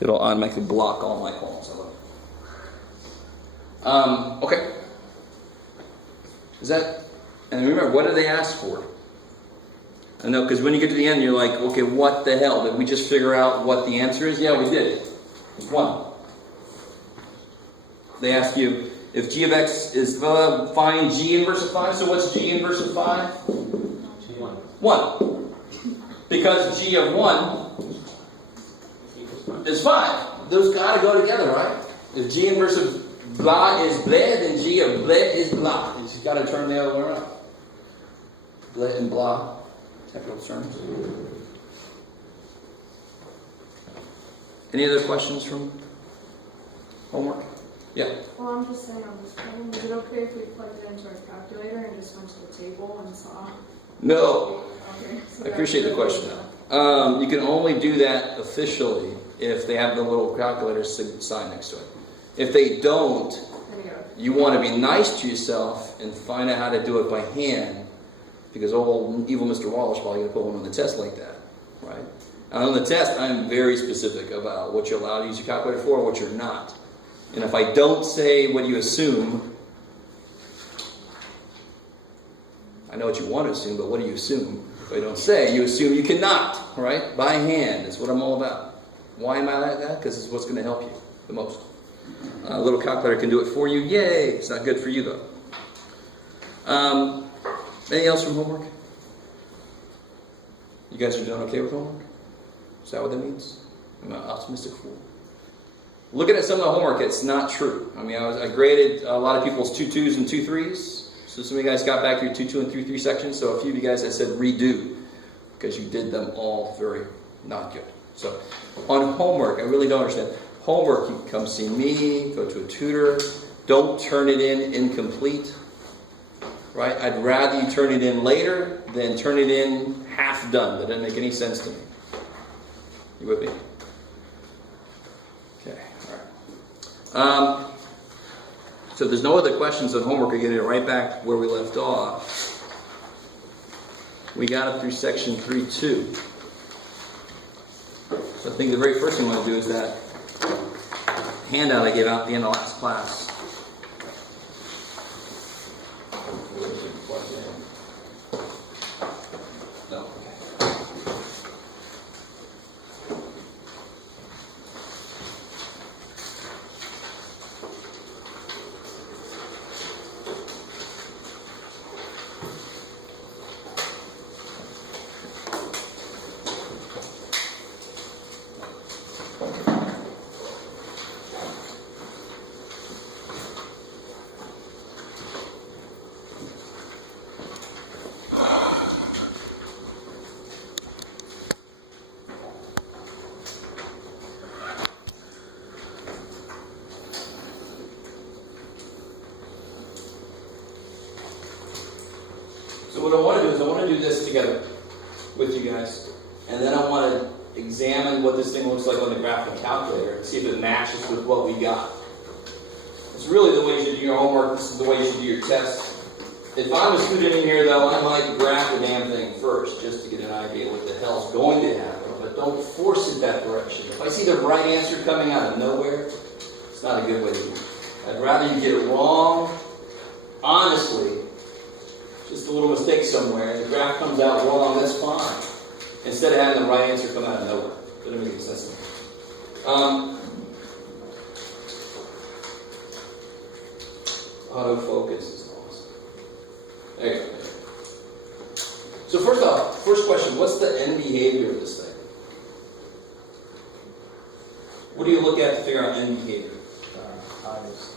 It'll automatically block all my calls. I love it. Okay. Is that, and remember, what do they ask for? I know, because when you get to the end, you're like, okay, what the hell? Did we just figure out what the answer is? Yeah, we did. It's 1. They ask you, if g of x is, find g inverse of 5. So what's g inverse of 5? 1. Because g of 1 is 5. Those got to go together, right? If g inverse of blah is blah, then g of blah is blah. You just got to turn the other one around. Blah and blah, technical terms. Any other questions from homework? Yeah. Well, I'm just saying on this problem, is it okay if we plugged it into our calculator and just went to the table and saw? No. Okay. So I appreciate the question. You can only do that officially if they have the little calculator sign next to it. If they don't, you want to be nice to yourself and find out how to do it by hand, because old evil Mr. Wallace probably going to put one on the test like that, right? And on the test, I'm very specific about what you're allowed to use your calculator for and what you're not. And if I don't say what you assume, I know what you want to assume, but what do you assume? If I don't say, you assume you cannot, right? By hand is what I'm all about. Why am I like that? Because it's what's going to help you the most. A little calculator can do it for you. Yay! It's not good for you, though. Anything else from homework? You guys are doing okay with homework? Is that what that means? I'm an optimistic fool. Looking at some of the homework, it's not true. I mean, I graded a lot of people's 2 2s and 2 3s. So some of you guys got back your 2 2 and 3 3 sections. So a few of you guys I said redo, because you did them all very not good. So on homework, I really don't understand. Homework, you can come see me, go to a tutor. Don't turn it in incomplete. Right? I'd rather you turn it in later than turn it in half done. That doesn't make any sense to me. You with me? Okay, all right. So if there's no other questions on homework, we're getting it right back where we left off. We got up through section 3.2. So I think the very first thing I want to do is that handout I gave out at the end of last class. No, okay. So what I want to do is I want to do this together with you guys, and then I want to examine what this thing looks like on the graphic calculator and see if it matches with what we got. It's really the way you should do your homework. This is the way you should do your test. If I'm a student in here, though, I might graph the damn thing first just to get an idea what the hell's going to happen, but don't force it that direction. If I see the right answer coming out of nowhere, it's not a good way to do it. I'd rather you get it wrong, honestly, just a little mistake somewhere, the graph comes out wrong, that's fine. Instead of having the right answer come out of nowhere. Doesn't make any sense to me. Autofocus is awesome. There you go. So first off, first question, what's the end behavior of this thing? What do you look at to figure out end behavior? Highest.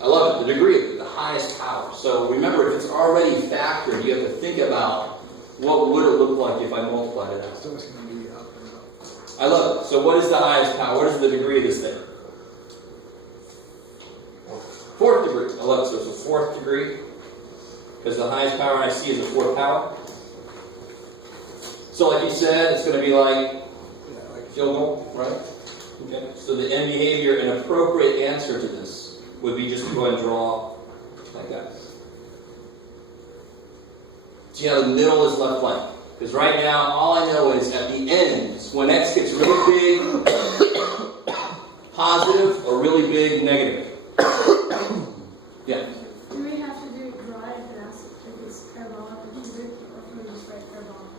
I love it, the degree of it, the highest power. So remember, if it's already factored, you have to think about what would it look like if I multiplied it out. So it's going to be up and up. I love it. So what is the highest power? What is the degree of this thing? Fourth degree. I love it. So it's a fourth degree. Because the highest power I see is a fourth power. So like you said, it's going to be like field goal, right? Okay. So the end behavior, an appropriate answer to this would be just to go ahead and draw like that. See how the middle is left blank? Because right now, all I know is at the ends, when x gets really big, positive or really big negative. Yeah. Do we have to do dry and ask if it's parabolic or cubic, or can we just write parabolic?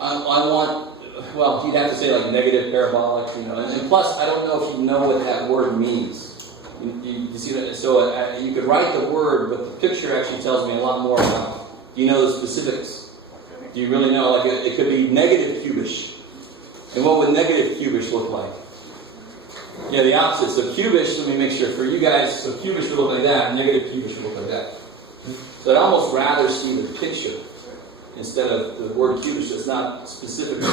I want, well, you'd have to say like negative, parabolic, you know, and plus, I don't know if you know what that word means. You see that? So you could write the word, but the picture actually tells me a lot more about, do you know the specifics? Do you really know? Like it could be negative cubish. And what would negative cubish look like? Yeah, the opposite. So cubish, let me make sure for you guys, so cubish would look like that, negative cubish would look like that. So I'd almost rather see the picture instead of the word cubish that's not specific.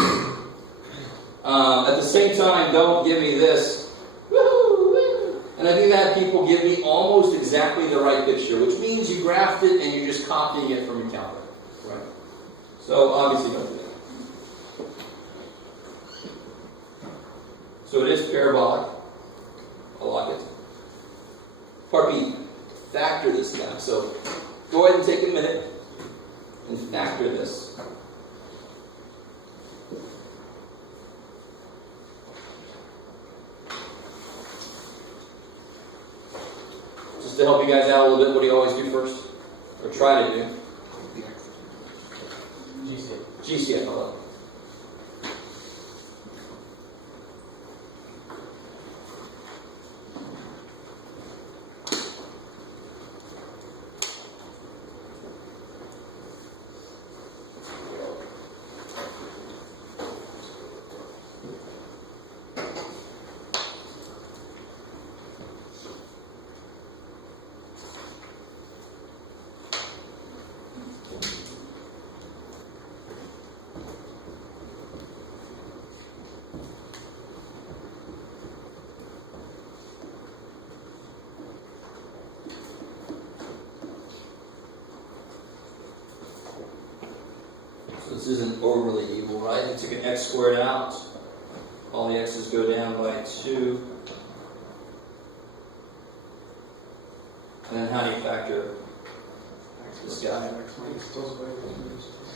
At the same time, don't give me this. And I think that people give me almost exactly the right picture, which means you graphed it and you're just copying it from your calculator. Right? So obviously don't do that. So it is parabolic. I like it. Part B, factor this down. So go ahead and take a minute and factor this. Just to help you guys out a little bit, what do you always do first? Or try to do? GCF, I love it. This isn't overly evil, right? I took an x squared out. All the x's go down by 2. And then how do you factor this guy?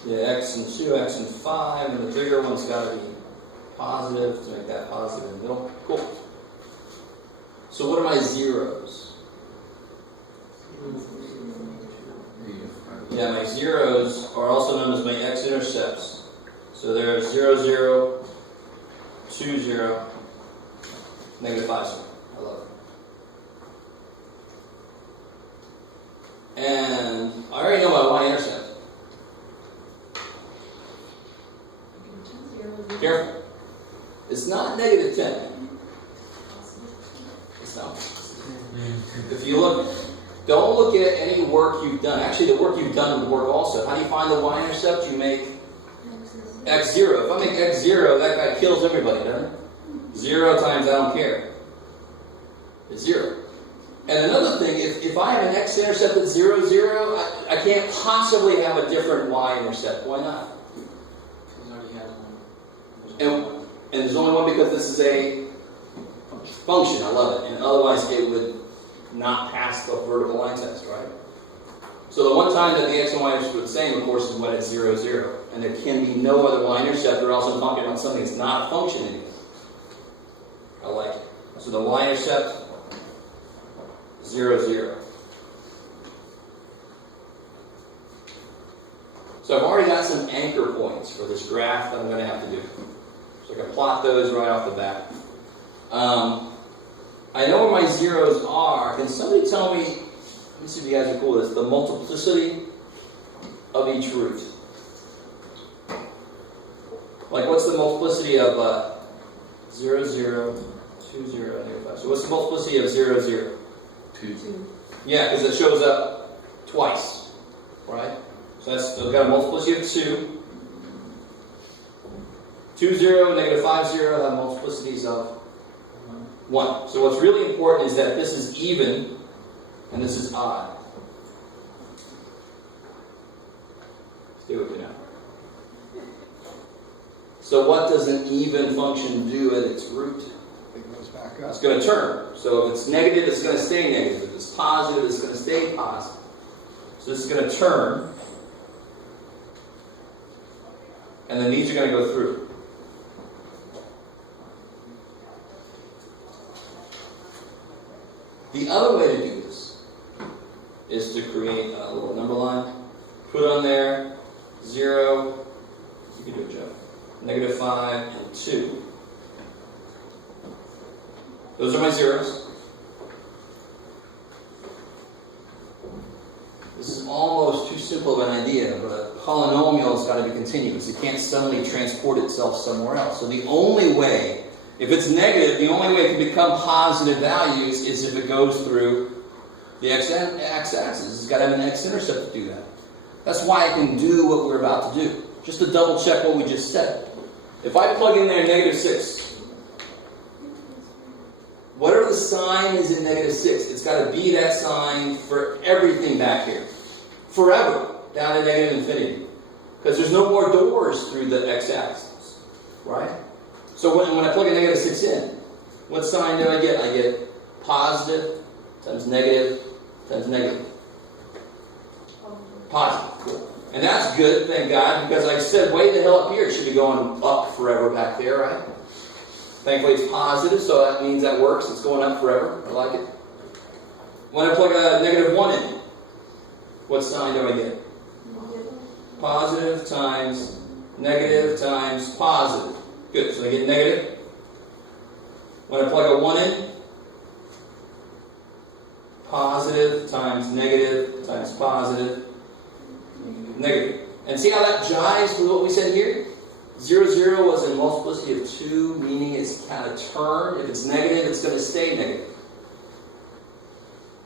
Yeah, x and 2, x and 5, and the bigger one's got to be positive to make that positive in the middle. Cool. So what are my zeros? Yeah, my zeros are also known as my x-intercepts. So they're 0, 0, 2, 0, negative 5, 0. I love it. And I already know my y-intercept. Careful. It's not negative 10. It's not. If you look... Don't look at any work you've done. Actually, the work you've done would work also. How do you find the y-intercept? You make x0. If I make x0, that guy kills everybody, doesn't it? 0 times I don't care. It's 0. And another thing, if I have an x-intercept that's 0, 0, I can't possibly have a different y-intercept. Why not? And there's only one because this is a function. I love it. And otherwise it would not pass the vertical line test, right? So the one time that the x and y-intercept are the same, of course, is when it's 0, 0. And there can be no other y-intercept, or else I'm talking about something that's not a function anymore. I like it. So the y-intercept, 0, 0. So I've already got some anchor points for this graph that I'm going to have to do. So I can plot those right off the bat. I know where my zeros are. Can somebody tell me, let me see if you guys are cool with this, the multiplicity of each root? Like, what's the multiplicity of 0, 0, 2, 0, negative 5? So what's the multiplicity of 0, 0? 2. Yeah, because it shows up twice, right? So that's got a multiplicity of 2. 2, 0, negative 5, 0 have multiplicities of 1. So what's really important is that this is even and this is odd. Stay with me now. So what does an even function do at its root? It goes back up. It's going to turn. So if it's negative, it's going to stay negative. If it's positive, it's going to stay positive. So this is going to turn. And then these are going to go through. The other way to do this is to create a little number line, put on there 0, you can do it, Joe, -5, and 2. Those are my zeros. This is almost too simple of an idea, but a polynomial has got to be continuous. It can't suddenly transport itself somewhere else. So the only way, if it's negative, the only way it can become positive values is if it goes through the x-axis. It's got to have an x-intercept to do that. That's why I can do what we're about to do. Just to double check what we just said. If I plug in there -6, whatever the sign is in -6, it's got to be that sign for everything back here. Forever, down to negative infinity. Because there's no more doors through the x-axis. Right? So when I plug a -6 in, what sign do I get? I get positive times negative times negative. Positive. Cool. And that's good, thank God, because like I said, way the hell up here, it should be going up forever back there, right? Thankfully it's positive, so that means that works. It's going up forever. I like it. When I plug a -1 in, what sign do I get? Positive times negative times positive. Good, so I get negative. When I plug a 1 in, positive times negative times positive, negative. And see how that jives with what we said here? 0, 0 was a multiplicity of 2, meaning it's kind of turned. If it's negative, it's going to stay negative.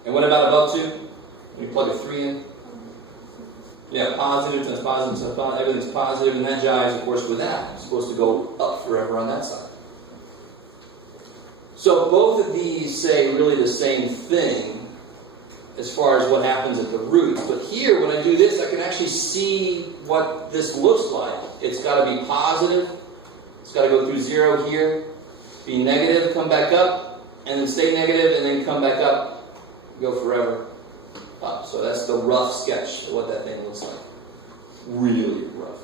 And what about above 2? When you plug a 3 in? Yeah, positive times positive times positive. Everything's positive, and that jives, of course, with that. It's supposed to go up forever on that side. So both of these say really the same thing as far as what happens at the roots. But here, when I do this, I can actually see what this looks like. It's got to be positive. It's got to go through 0 here. Be negative, come back up, and then stay negative, and then come back up, go forever up. So that's the rough sketch of what that thing looks like. Really rough.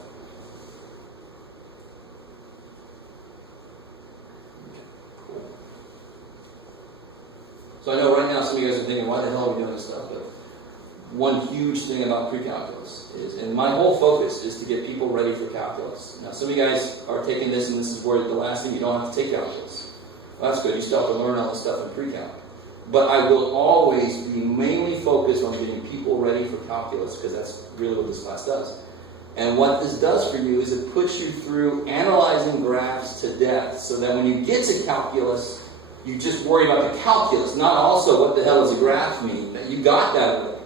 So I know right now some of you guys are thinking, why the hell are we doing this stuff? But one huge thing about pre-calculus is, and my whole focus is to get people ready for calculus. Now some of you guys are taking this, and this is where the last thing, you don't have to take calculus. Well, that's good, you still have to learn all this stuff in pre-calc. But I will always be mainly focused on getting people ready for calculus, because that's really what this class does. And what this does for you is it puts you through analyzing graphs to death, so that when you get to calculus, you just worry about the calculus, not also what the hell does a graph mean. That you got that already.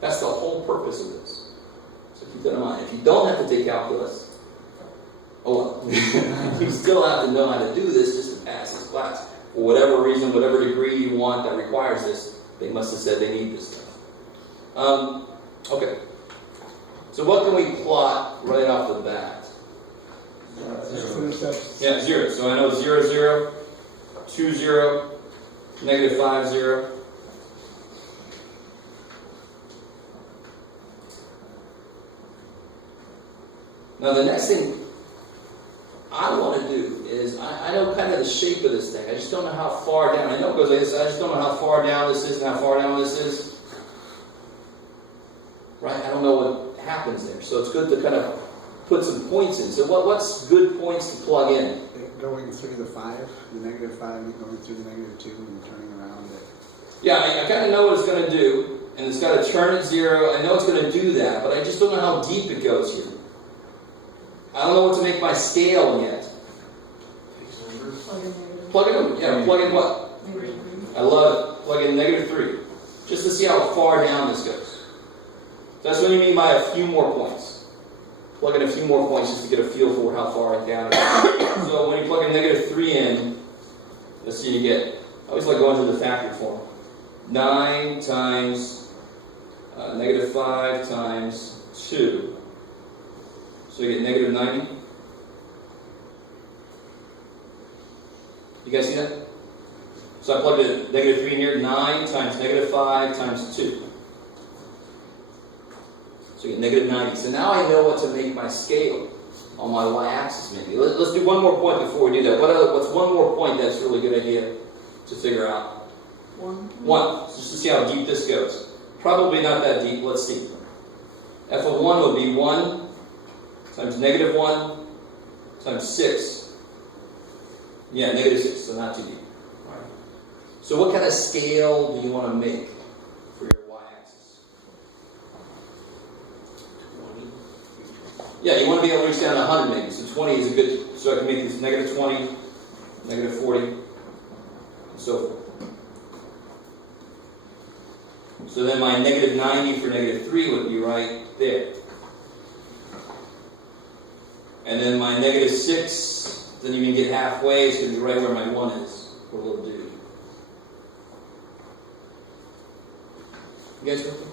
That's the whole purpose of this. So keep that in mind. If you don't have to take calculus, oh well. You still have to know how to do this just to pass this class. For whatever reason, whatever degree you want that requires this, they must have said they need this stuff. Okay. So what can we plot right off the bat? 0. Yeah, 0. So I know 0, 0. 2, 0, -5, 0. Now the next thing I want to do is, I know kind of the shape of this thing. I just don't know how far down. I know it goes like this. I just don't know how far down this is and how far down this is. Right? I don't know what happens there. So it's good to kind of put some points in. So what's good points to plug in? Going through the 5, the -5, going through the -2, and turning around it. Yeah, I kind of know what it's going to do, and it's got to turn at 0. I know it's going to do that, but I just don't know how deep it goes here. I don't know what to make my scale yet. Plug in, yeah, plug in what? I love it. Plug in -3, just to see how far down this goes. That's what you mean by a few more points. Plug in a few more points just to get a feel for how far down it is. So when you plug a -3 in, let's see, you get, I always like going to the factor form. 9 times -5 times 2. So you get -90. You guys see that? So I plugged a -3 in here. 9 times -5 times 2. So you get -90. So now I know what to make my scale on my y-axis maybe. Let's do one more point before we do that. What's one more point that's a really good idea to figure out? 1. Just to see how deep this goes. Probably not that deep. Let's see. F of 1 would be 1 times negative 1 times 6. Yeah, negative 6, so not too deep. All right. So what kind of scale do you want to make for your y-axis? 20. Yeah, you want to be able to reach down to 100 maybe. So 20 is a good, so I can make this negative 20, negative 40, and so forth. So then my negative 90 for negative 3 would be right there. And then my negative 6 doesn't even get halfway. It's going to be right where my 1 is. Poor little dude. You guys with me?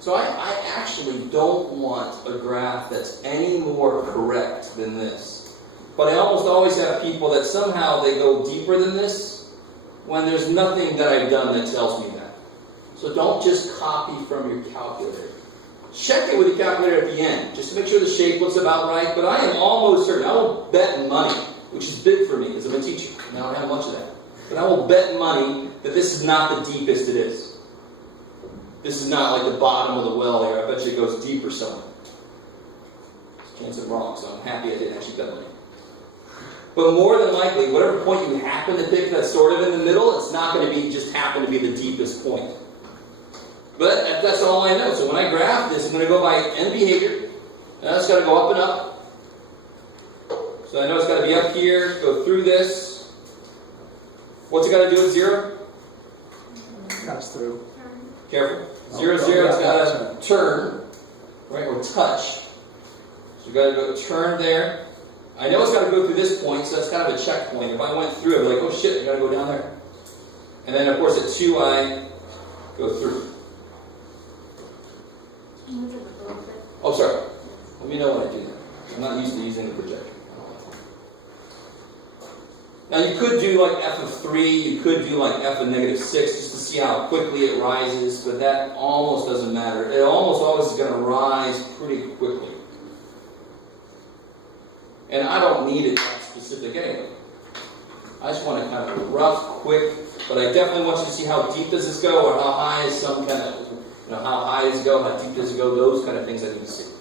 So I actually don't want a graph that's any more correct than this. But I almost always have people that somehow they go deeper than this when there's nothing that I've done that tells me that. So don't just copy from your calculator. Check it with your calculator at the end, just to make sure the shape looks about right. But I am almost certain, I will bet money, which is big for me because I'm a teacher, and I don't have much of that. But I will bet money that this is not the deepest it is. This is not like the bottom of the well here. I bet you it goes deeper somewhere. There's a chance I'm wrong, so I'm happy I didn't actually bet money. But more than likely, whatever point you happen to pick that's sort of in the middle, it's not going to be just happen to be the deepest point. But that's all I know. So when I graph this, I'm going to go by end behavior. And it's got to go up and up. So I know it's got to be up here, go through this. What's it got to do with 0? Pass through. Careful. 0, 0, it's got to turn, right, or touch. So you've got to go turn there. I know it's got to go through this point, so that's kind of a checkpoint. If I went through, I'd be like, oh shit, I got to go down there. And then, of course, at 2, I go through. Oh, sorry. Let me know when I do that. I'm not used to using the projector. Now, you could do like f of 3, you could do like f of negative 6, just to see how quickly it rises, but that almost doesn't matter. It almost always is going to rise pretty quickly. And I don't need it that specific anyway. I just want it kind of rough, quick, but I definitely want you to see how deep does this go, or how high is some kind of, how high does it go, how deep does it go, those kind of things I need to see.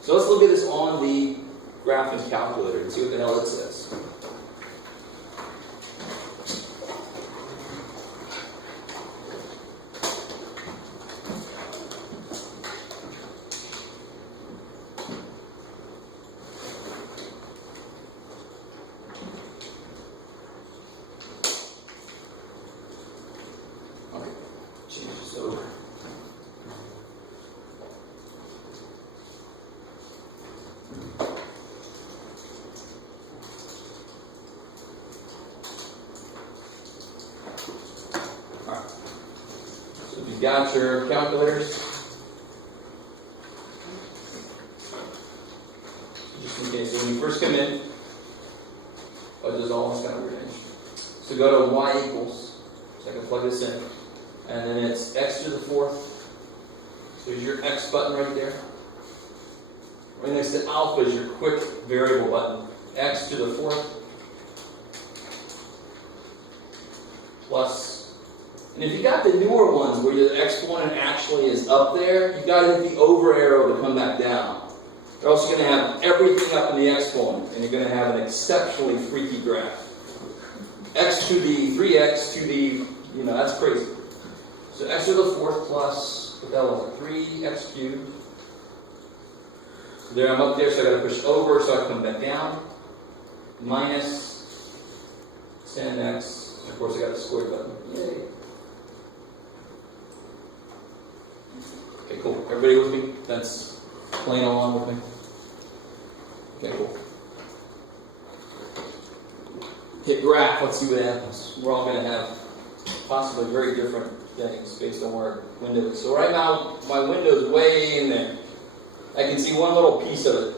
So let's look at this on the graphing calculator and see what the hell it says. Got your calculators? Just in case. So when you first come in, this is almost kind of weird. So go to y equals. So I can plug this in. And then it's x to the 4th. So there's your x button right there. Right next to alpha is your quick variable button. X to the 4th. Plus. And if you got the newer ones where your exponent actually is up there, you got to hit the over arrow to come back down. Or else you're going to have everything up in the exponent, and you're going to have an exceptionally freaky graph. X to the 3x to the, that's crazy. So x to the 4th plus, what that was, 3x cubed. So there I'm up there, so I got to push over so I can come back down. Minus 10x. Of course, I got the square button. Yay. Okay, cool. Everybody with me? That's playing along with me? Okay, cool. Hit graph, let's see what happens. We're all going to have possibly very different things based on where our window is. So right now, my window is way in there. I can see one little piece of it.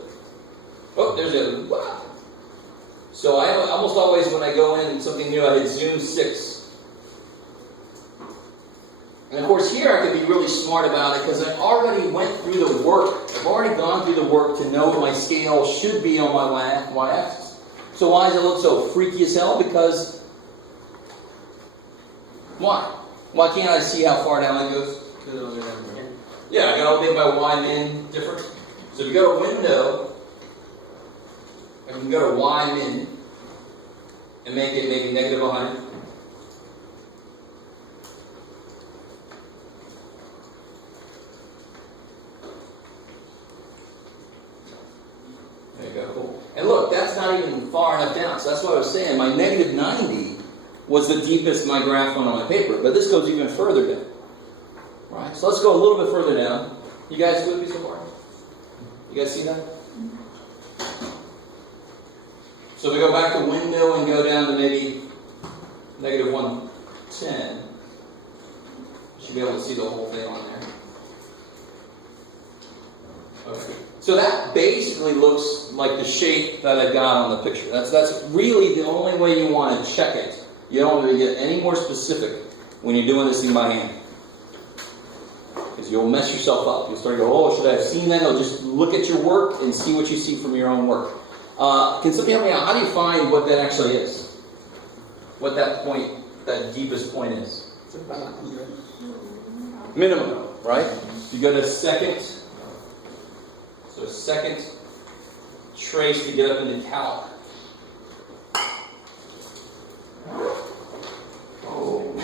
Oh, there's the other. Wow. So I almost always, when I go in something new, I hit zoom 6. And of course here I can be really smart about it because I already went through the work. I've already gone through the work to know what my scale should be on my y-axis. So why does it look so freaky as hell? Because Why? Why can't I see how far down it goes? Yeah, I gotta make my Y min different. So if you go to window, I can go to Y min and make it maybe negative 100. There you go, cool. And look, that's not even far enough down. So that's what I was saying. My negative 90 was the deepest my graph went on my paper, but this goes even further down. Right? So let's go a little bit further down. You guys with me so far? You guys see that? So we go back to window and go down to maybe negative 110. You should be able to see the whole thing on there. Okay. So that basically looks like the shape that I got on the picture. That's really the only way you want to check it. You don't want to get any more specific when you're doing this thing by hand. Because you'll mess yourself up. You'll start to go, oh, should I have seen that? No, just look at your work and see what you see from your own work. Can somebody help me out? How do you find what that actually is? What that point, that deepest point is? It's about 100. Minimum, right? You go to second. So second trace to get up into calc. Oh.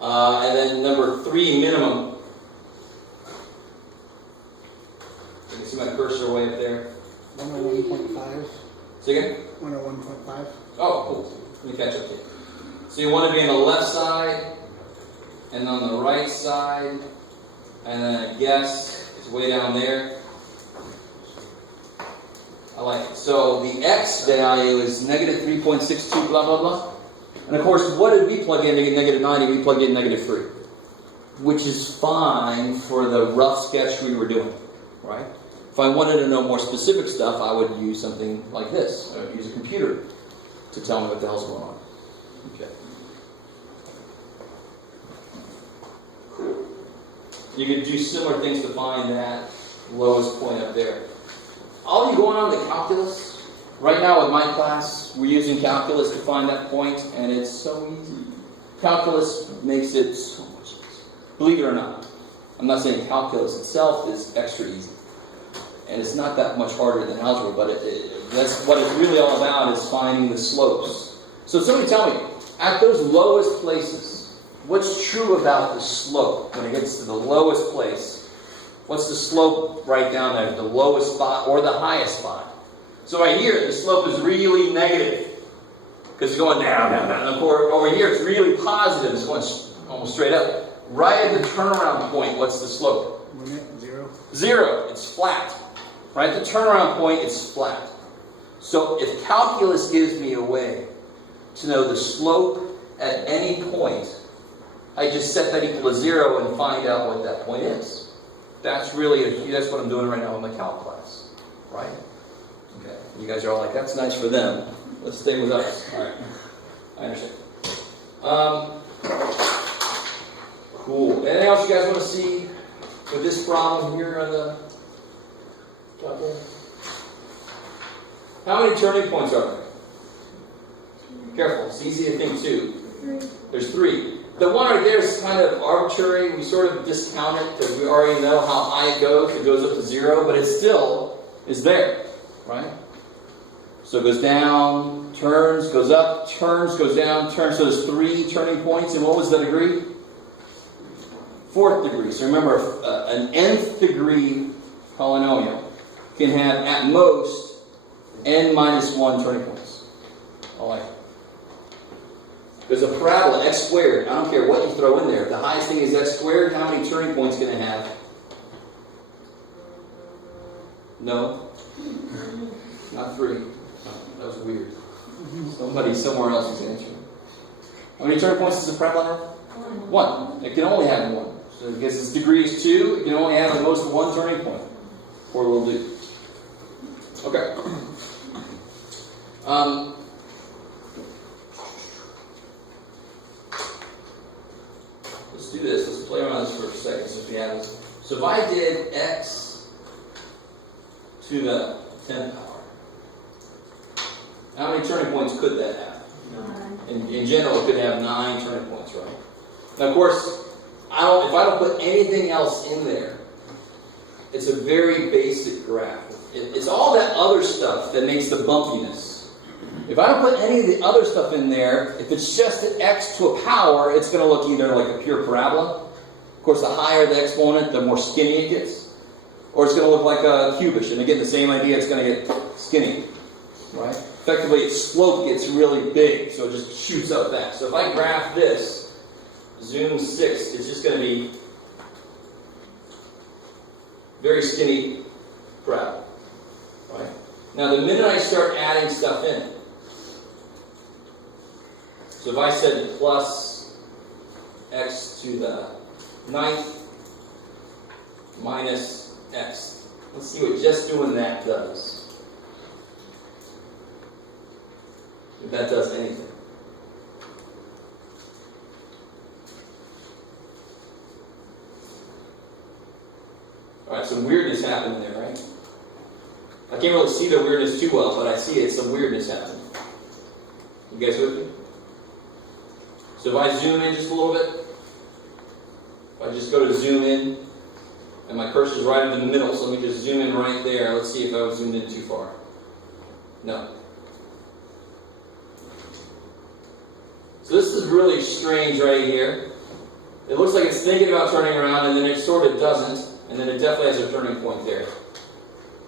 Alright. And then number 3, minimum. You can see my cursor way up there. 101.5. Say again? 101.5. Oh, cool. Let me catch up to you. So you want to be on the left side, and on the right side, and then I guess it's way down there. I like it. So the x value is negative 3.62, blah, blah, blah. And of course, what did we plug in to get negative 90? We plugged in negative 3, which is fine for the rough sketch we were doing, right? If I wanted to know more specific stuff, I would use something like this. I would use a computer to tell me what the hell's going on. Okay. You could do similar things to find that lowest point up there. All you going on to calculus? Right now with my class, we're using calculus to find that point, and it's so easy. Calculus makes it so much easier. Believe it or not. I'm not saying calculus itself is extra easy. And it's not that much harder than algebra, but that's what it's really all about, is finding the slopes. So somebody tell me, at those lowest places, what's true about the slope when it gets to the lowest place? What's the slope right down there, the lowest spot or the highest spot? So right here, the slope is really negative because it's going down, down, down. And of course, over here, it's really positive. It's going almost straight up. Right at the turnaround point, what's the slope? 0. 0. It's flat. Right at the turnaround point, it's flat. So if calculus gives me a way to know the slope at any point, I just set that equal to 0 and find out what that point is. That's really that's what I'm doing right now in my calc class, right? Okay. You guys are all like, that's nice for them. Let's stay with us. All right. I understand. Cool. Anything else you guys want to see with this problem here on the top there? How many turning points are there? Careful. It's easy to think too. 3. There's 3. The one right there is kind of arbitrary. We sort of discount it because we already know how high it goes. It goes up to 0, but it still is there, right? So it goes down, turns, goes up, turns, goes down, turns. So there's 3 turning points. And what was the degree? 4th degree. So remember, an nth degree polynomial can have at most n minus 1 turning points. I like it. There's a parabola, x squared. I don't care what you throw in there. If the highest thing is x squared, how many turning points can it have? No? Not 3. Oh, that was weird. Somebody somewhere else is answering. How many turning points does a parabola have? 1. It can only have 1. So because its degree is 2, it can only have at most 1 turning point. Poor little dude. Okay. Let's do this. Let's play around this for a second. So if I did x to the 10th power, how many turning points could that have? In general, it could have 9 turning points, right? Now, of course, if I don't put anything else in there, it's a very basic graph. It's all that other stuff that makes the bumpiness. If I don't put any of the other stuff in there, if it's just an x to a power, it's going to look either like a pure parabola. Of course, the higher the exponent, the more skinny it gets. Or it's going to look like a cubish. And again, the same idea, it's going to get skinny. Right? Effectively, its slope gets really big, so it just shoots up fast. So if I graph this, zoom 6, it's just going to be very skinny parabola. Right? Now, the minute I start adding stuff in, so if I said plus x to the 9th minus x, let's see what just doing that does. If that does anything. Alright, some weirdness happening there, right? I can't really see the weirdness too well, but I see it, some weirdness happening. You guys with me? So if I zoom in just a little bit, if I just go to zoom in, and my cursor's right in the middle, so let me just zoom in right there. Let's see if I was zoomed in too far. No. So this is really strange right here. It looks like it's thinking about turning around, and then it sort of doesn't, and then it definitely has a turning point there.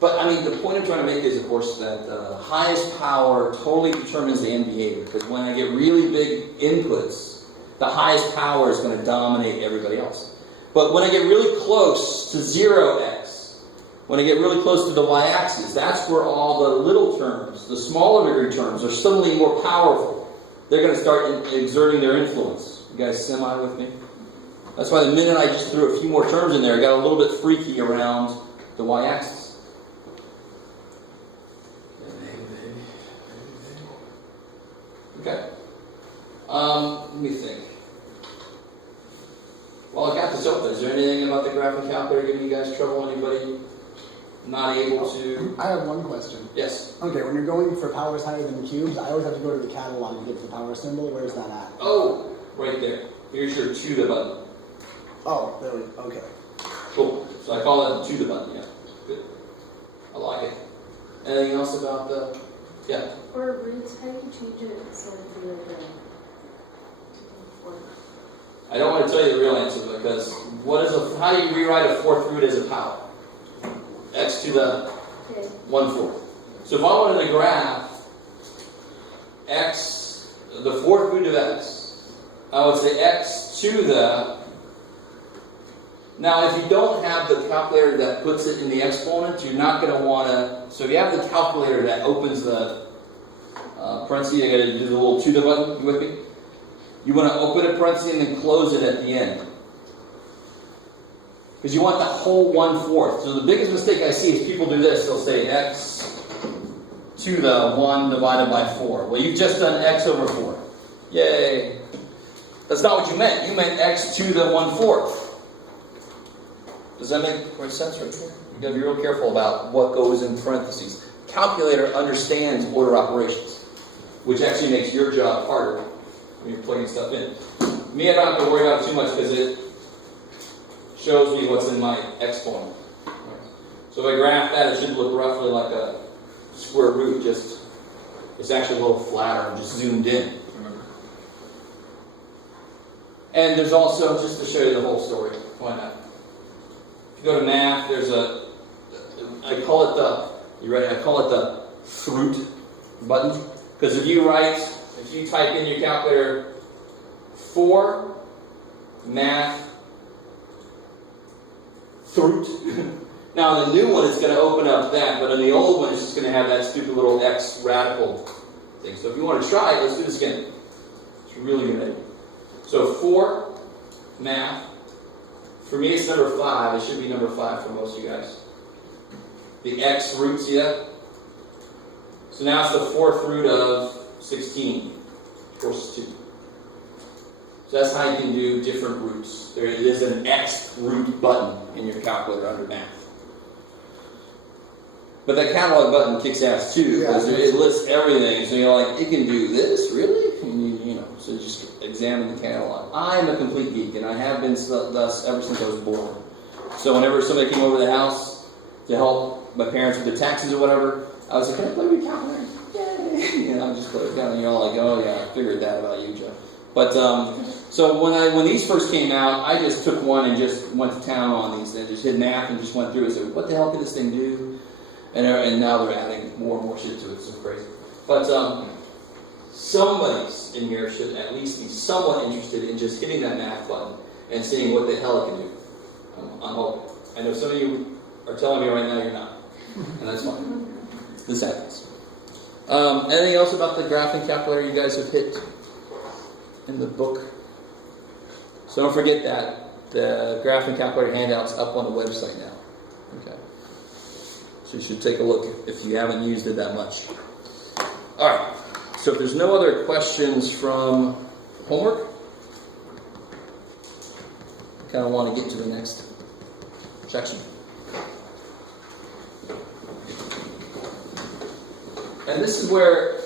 But, I mean, the point I'm trying to make is, of course, that the highest power totally determines the end behavior. Because when I get really big inputs, the highest power is going to dominate everybody else. But when I get really close to 0x, when I get really close to the y-axis, that's where all the little terms, the smaller degree terms, are suddenly more powerful. They're going to start exerting their influence. You guys semi with me? That's why the minute I just threw a few more terms in there, I got a little bit freaky around the y-axis. Okay. Let me think. Well, I got this open. Is there anything about the graphing calculator giving you guys trouble? Anybody not able to? I have one question. Yes. Okay, when you're going for powers higher than cubes, I always have to go to the catalog and get the power symbol. Where's that at? Oh, right there. Here's your to the button. Oh, there we go. Okay. Cool. So I call that the to the button. Yeah. Good. I like it. Anything else about the? Yeah. For roots, how do you change it instead of the other I don't want to tell you the real answer because how do you rewrite a fourth root as a power? X to the 1/4. So if I wanted to graph x, the fourth root of x, I would say x to the. Now, if you don't have the calculator that puts it in the exponent, you're not going to want to. So if you have the calculator that opens the parenthesis, you got to do the little to the button. You with me? You want to open a parenthesis and then close it at the end. Because you want that whole 1/4. So the biggest mistake I see is people do this. They'll say x to the 1 divided by 4. Well, you've just done x over 4. Yay. That's not what you meant. You meant x to the 1/4. Does that make sense right here? You've got to be real careful about what goes in parentheses. Calculator understands order operations, which actually makes your job harder when you're plugging stuff in. Me, I don't have to worry about it too much because it shows me what's in my exponent. So if I graph that, it should look roughly like a square root, just it's actually a little flatter and just zoomed in. And there's also, just to show you the whole story, why not? If you go to math, there's I call it the fruit button. Because if you type in your calculator 4 math fruit, now the new one is going to open up that, but in the old one it's just going to have that stupid little x radical thing. So if you want to try it, let's do this again. It's really good. So 4 math. For me it's number 5. It should be number 5 for most of you guys. The x root, see that? So now it's the fourth root of 16. Of course, 2. So that's how you can do different roots. There is an X root button in your calculator under math. But that catalog button kicks ass too, because it lists everything. So you're like, it can do this, really? And you know, so just examine the catalog. I'm a complete geek, and I have been thus ever since I was born. So whenever somebody came over to the house to help my parents with their taxes or whatever, I was like, can I play with your calculator? Yay! And I would just play with it, and you're all like, oh yeah, I figured that about you, Joe. But so when these first came out, I just took one and just went to town on these. And just hit math and just went through and said, what the hell could this thing do? And now they're adding more and more shit to it. It's so crazy. But somebody in here should at least be somewhat interested in just hitting that math button and seeing what the hell it can do. I'm hoping. I know some of you are telling me right now you're not. And that's fine. This happens. Anything else about the graphing calculator you guys have hit in the book? So don't forget that the graphing calculator handout's up on the website now. Okay. So you should take a look if you haven't used it that much. Alright. So if there's no other questions from homework, I kind of want to get to the next section. And this is where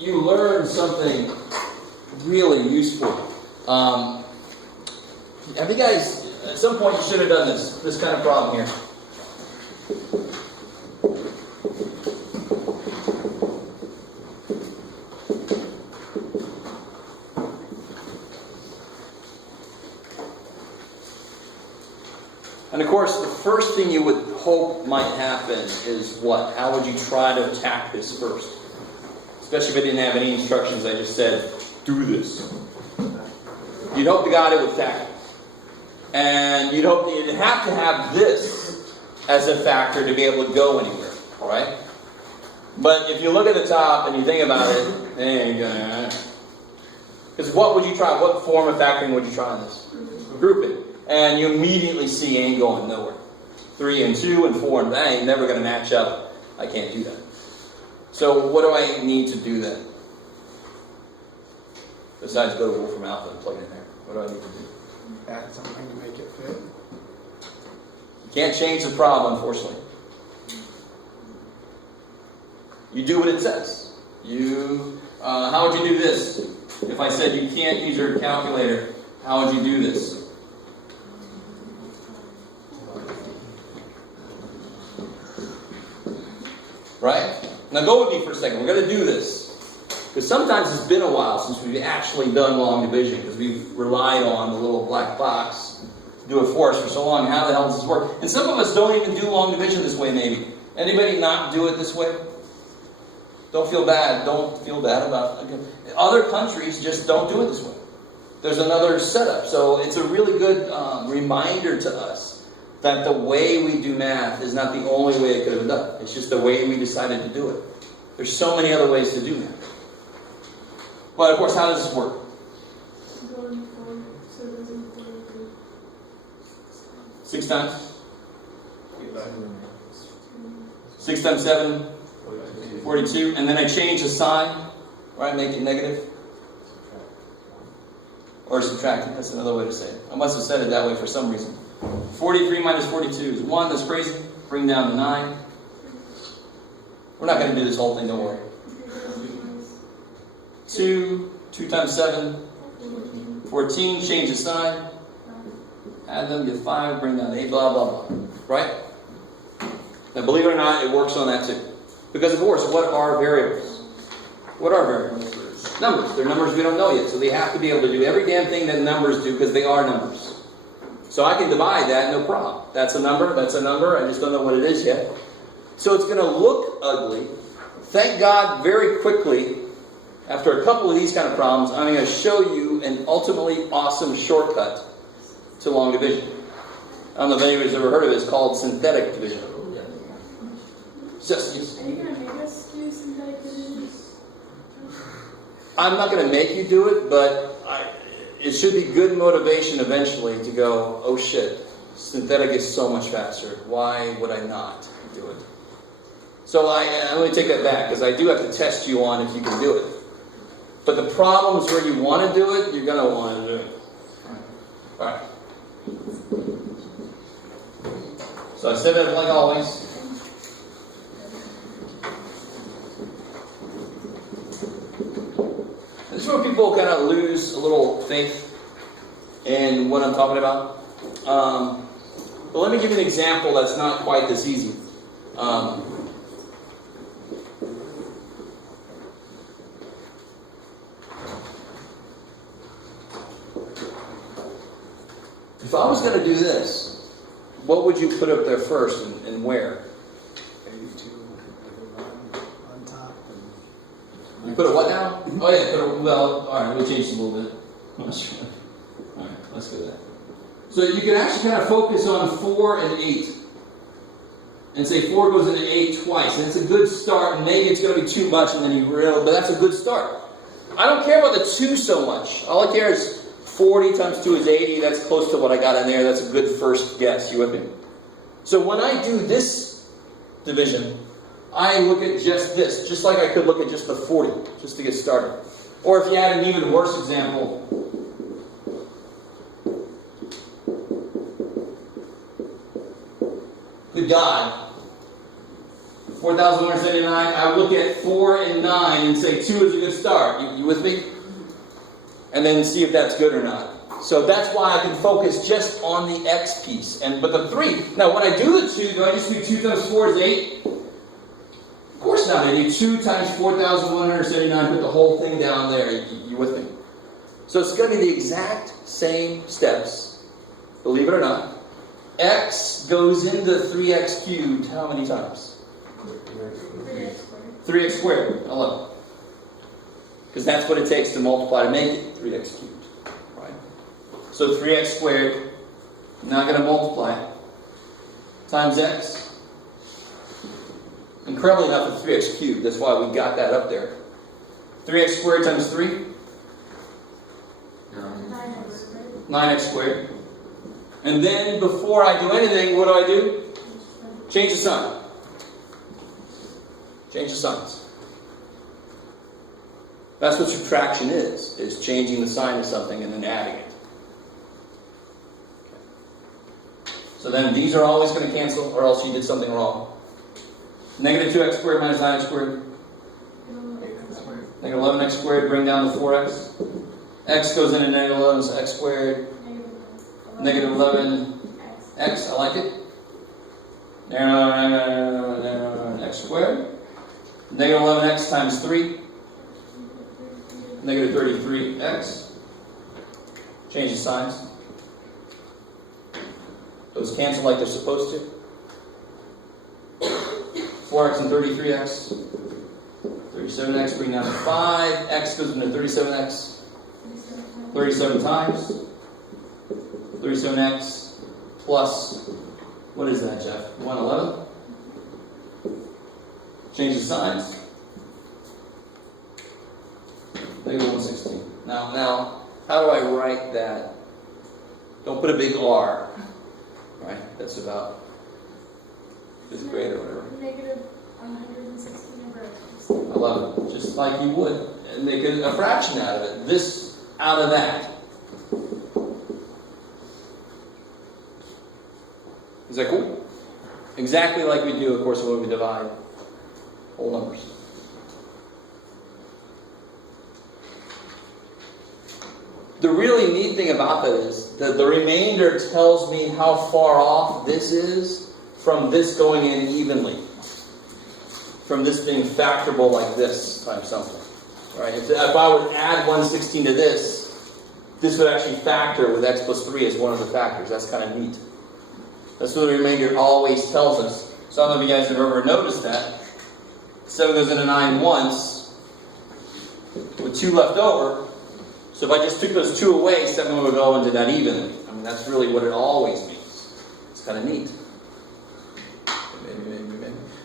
you learn something really useful. Have you guys, at some point you should have done this kind of problem here. And of course, the first thing you would hope might happen is what? How would you try to attack this first? Especially if I didn't have any instructions, I just said, do this. You'd hope to God it would attack it. And you'd hope that you'd have to have this as a factor to be able to go anywhere. Alright? But if you look at the top and you think about it, because what would you try? What form of factoring would you try in this? Grouping. And you immediately see ain't going nowhere. 3 and 2 and 4 and that ain't never going to match up. I can't do that. So what do I need to do then? Besides go to Wolfram Alpha and plug it in there. What do I need to do? Add something to make it fit. You can't change the problem, unfortunately. You do what it says. How would you do this? If I said you can't use your calculator, how would you do this? Right? Now go with me for a second. We're going to do this. Because sometimes it's been a while since we've actually done long division. Because we've relied on the little black box to do it for us for so long. How the hell does this work? And some of us don't even do long division this way, maybe. Anybody not do it this way? Don't feel bad. Don't feel bad about it. Okay. Other countries just don't do it this way. There's another setup. So it's a really good reminder to us that the way we do math is not the only way it could have been done. It's just the way we decided to do it. There's so many other ways to do math. But of course, how does this work? 6 times? 6 times 7? 42. And then I change the sign, right? Make it negative. Or subtract it. That's another way to say it. I must have said it that way for some reason. 43 minus 42 is 1. That's crazy. Bring down to 9. We're not going to do this whole thing, don't worry. 2 times 7, 14. Change the sign. Add them, get 5, bring down 8, blah, blah, blah. Right? Now, believe it or not, it works on that too. Because, of course, what are variables? What are variables? Numbers. They're numbers we don't know yet. So they have to be able to do every damn thing that numbers do because they are numbers. So I can divide that, no problem. That's a number, I just don't know what it is yet. So it's going to look ugly. Thank God, very quickly, after a couple of these kind of problems, I'm going to show you an ultimately awesome shortcut to long division. I don't know if anybody's ever heard of it. It's called synthetic division. Just, Are you going to make us do synthetic division? I'm not going to make you do it, but it should be good motivation eventually to go, oh shit, synthetic is so much faster. Why would I not do it? So let me take that back, because I do have to test you on if you can do it. But the problems where you want to do it, you're going to want to do it. All right. So I said that like always. where people kind of lose a little faith in what I'm talking about. But let me give you an example that's not quite this easy. If I was going to do this, what would you put up there first and where? 82 on top. You put a what now? Oh yeah, well, alright, we'll change it a little bit. Alright, let's go with that. So you can actually kind of focus on 4 and 8. And say 4 goes into 8 twice. And it's a good start, and maybe it's going to be too much, and then you realize, but that's a good start. I don't care about the 2 so much. All I care is 40 times 2 is 80. That's close to what I got in there. That's a good first guess. You with me? So when I do this division, I look at just this, just like I could look at just the 40, just to get started. Or if you had an even worse example, good God, 4,179, I look at 4 and 9 and say 2 is a good start. You with me? And then see if that's good or not. So that's why I can focus just on the X piece. But the 3, now when I do the 2, do I just do 2 times 4 is 8? Of course not. I do 2 times 4,179, put the whole thing down there. You with me? So it's going to be the exact same steps, believe it or not. X goes into 3x cubed how many times? 3x squared. 11. Because that's what it takes to multiply to make it 3x cubed. Right? So 3x squared, I'm not going to multiply it, times x. Incredibly enough, it's 3x cubed. That's why we got that up there. 3x squared times 3? 9x squared. And then, before I do anything, what do? Change the sign. Change the signs. That's what subtraction is changing the sign of something and then adding it. So then these are always going to cancel, or else you did something wrong. Negative 2x squared minus 9x squared. Negative 11x squared, bring down the 4x. X goes into negative 11, so x squared. Negative 11x, I like it. X squared. Negative 11x times 3. Negative 33x. Change the signs. Those cancel like they're supposed to. 4x and 33x. 37x, bring down to 5. X goes into 37x. 37 times. 37x plus, what is that, Jeff? 111? Change the signs. Negative 116. Now, how do I write that? Don't put a big R. Right? That's about 5th grade or whatever. Negative 116 over 11. Just like you would. And make a fraction out of it. This out of that. Is that cool? Exactly like we do, of course, when we divide whole numbers. The really neat thing about that is that the remainder tells me how far off this is from this going in evenly. From this being factorable like this times something. Right? If I would add 116 to this would actually factor with x plus 3 as one of the factors. That's kind of neat. That's what the remainder always tells us. Some of you guys have ever noticed that. 7 goes into 9 once, with 2 left over. So if I just took those 2 away, 7 would go into that evenly. I mean, that's really what it always means. It's kind of neat.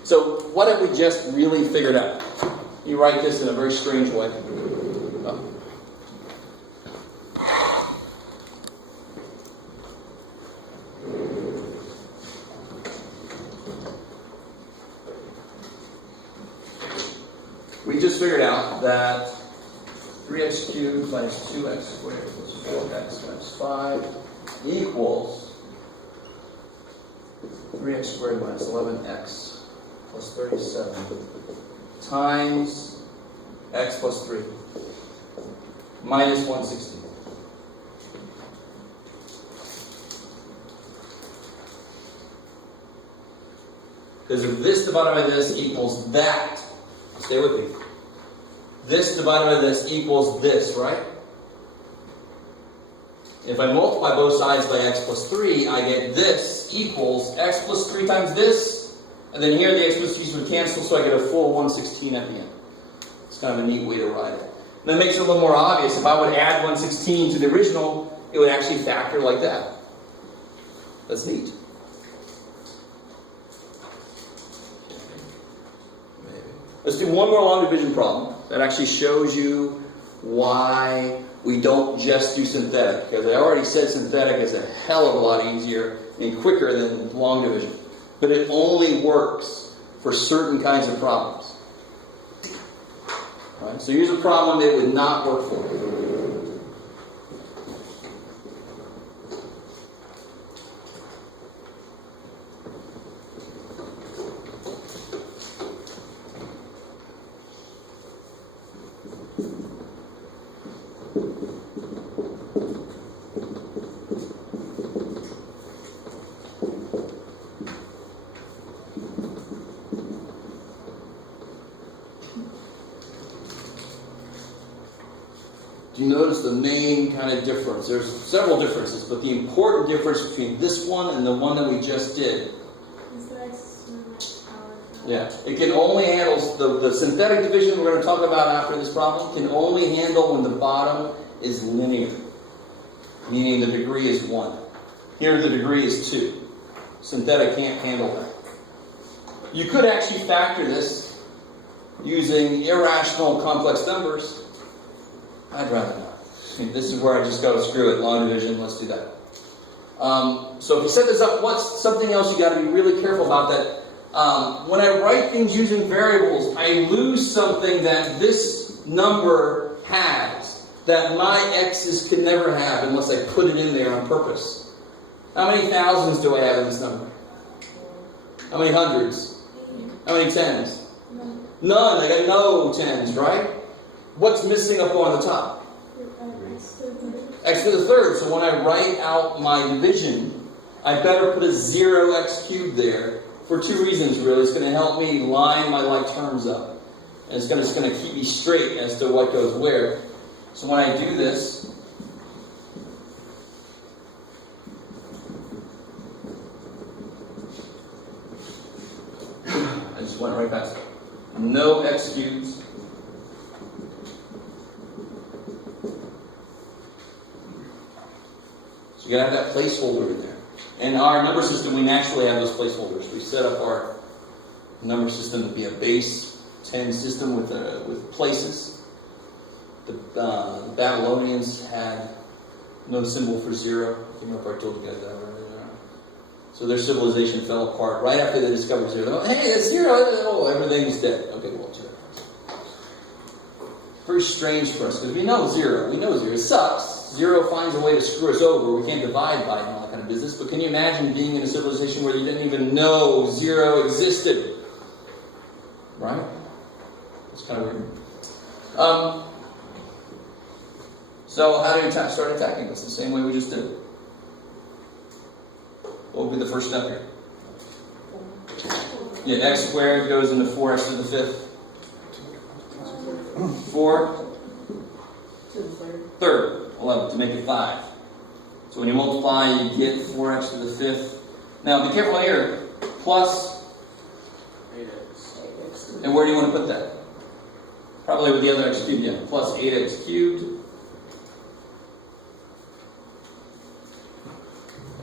So what have we just really figured out? You write this in a very strange way. Oh. We just figured out that 3x cubed minus 2x squared plus 4x minus 5 equals 3x squared minus 11x plus 37 times x plus 3. minus 116. Because if this divided by this equals that, stay with me. This divided by this equals this, right? If I multiply both sides by x plus 3, I get this equals x plus 3 times this. And then here the x plus 3's would cancel, so I get a full 116 at the end. It's kind of a neat way to write it. And that makes it a little more obvious. If I would add 116 to the original, it would actually factor like that. That's neat. Let's do one more long division problem that actually shows you why we don't just do synthetic. Because I already said synthetic is a hell of a lot easier and quicker than long division. But it only works for certain kinds of problems. All right, so here's a problem it would not work for. Do you notice the main kind of difference? There's several differences, but the important difference between this one and the one that we just did. Is the x power? Yeah, it can only handle the synthetic division we're going to talk about after this problem can only handle when the bottom is linear, meaning the degree is 1. Here the degree is 2. Synthetic can't handle that. You could actually factor this using irrational complex numbers. I'd rather not. This is where I just go, screw it, long division, let's do that. So if you set this up, what's something else you got to be really careful about that? When I write things using variables, I lose something that this number has, that my x's can never have unless I put it in there on purpose. How many thousands do I have in this number? How many hundreds? How many tens? None. I got no tens, right? What's missing up on the top? X to the third. So when I write out my division, I better put a 0x cubed there for two reasons, really. It's going to help me line my like terms up. And it's just going to keep me straight as to what goes where. So when I do this, I just went right past it. No x cubes. So you gotta have that placeholder in there. In our number system, we naturally have those placeholders. We set up our number system to be a base 10 system with places. The Babylonians had no symbol for 0. I remember I told you guys that earlier. So their civilization fell apart right after they discovered 0. They went, hey, it's 0. Oh, everything's dead. Okay, well, 0. Very strange for us because we know 0. We know 0. It sucks. 0 finds a way to screw us over. We can't divide by it and all that kind of business. But can you imagine being in a civilization where you didn't even know 0 existed? Right? It's kind of weird. So how do you start attacking this? The same way we just did. What would be the first step here? Yeah, x squared goes into 4x to the 5th. 4 third. 11 to make it 5. So when you multiply, you get 4x to the 5th. Now be careful here. Plus 8x. And where do you want to put that? Probably with the other x cubed, yeah. Plus 8x cubed.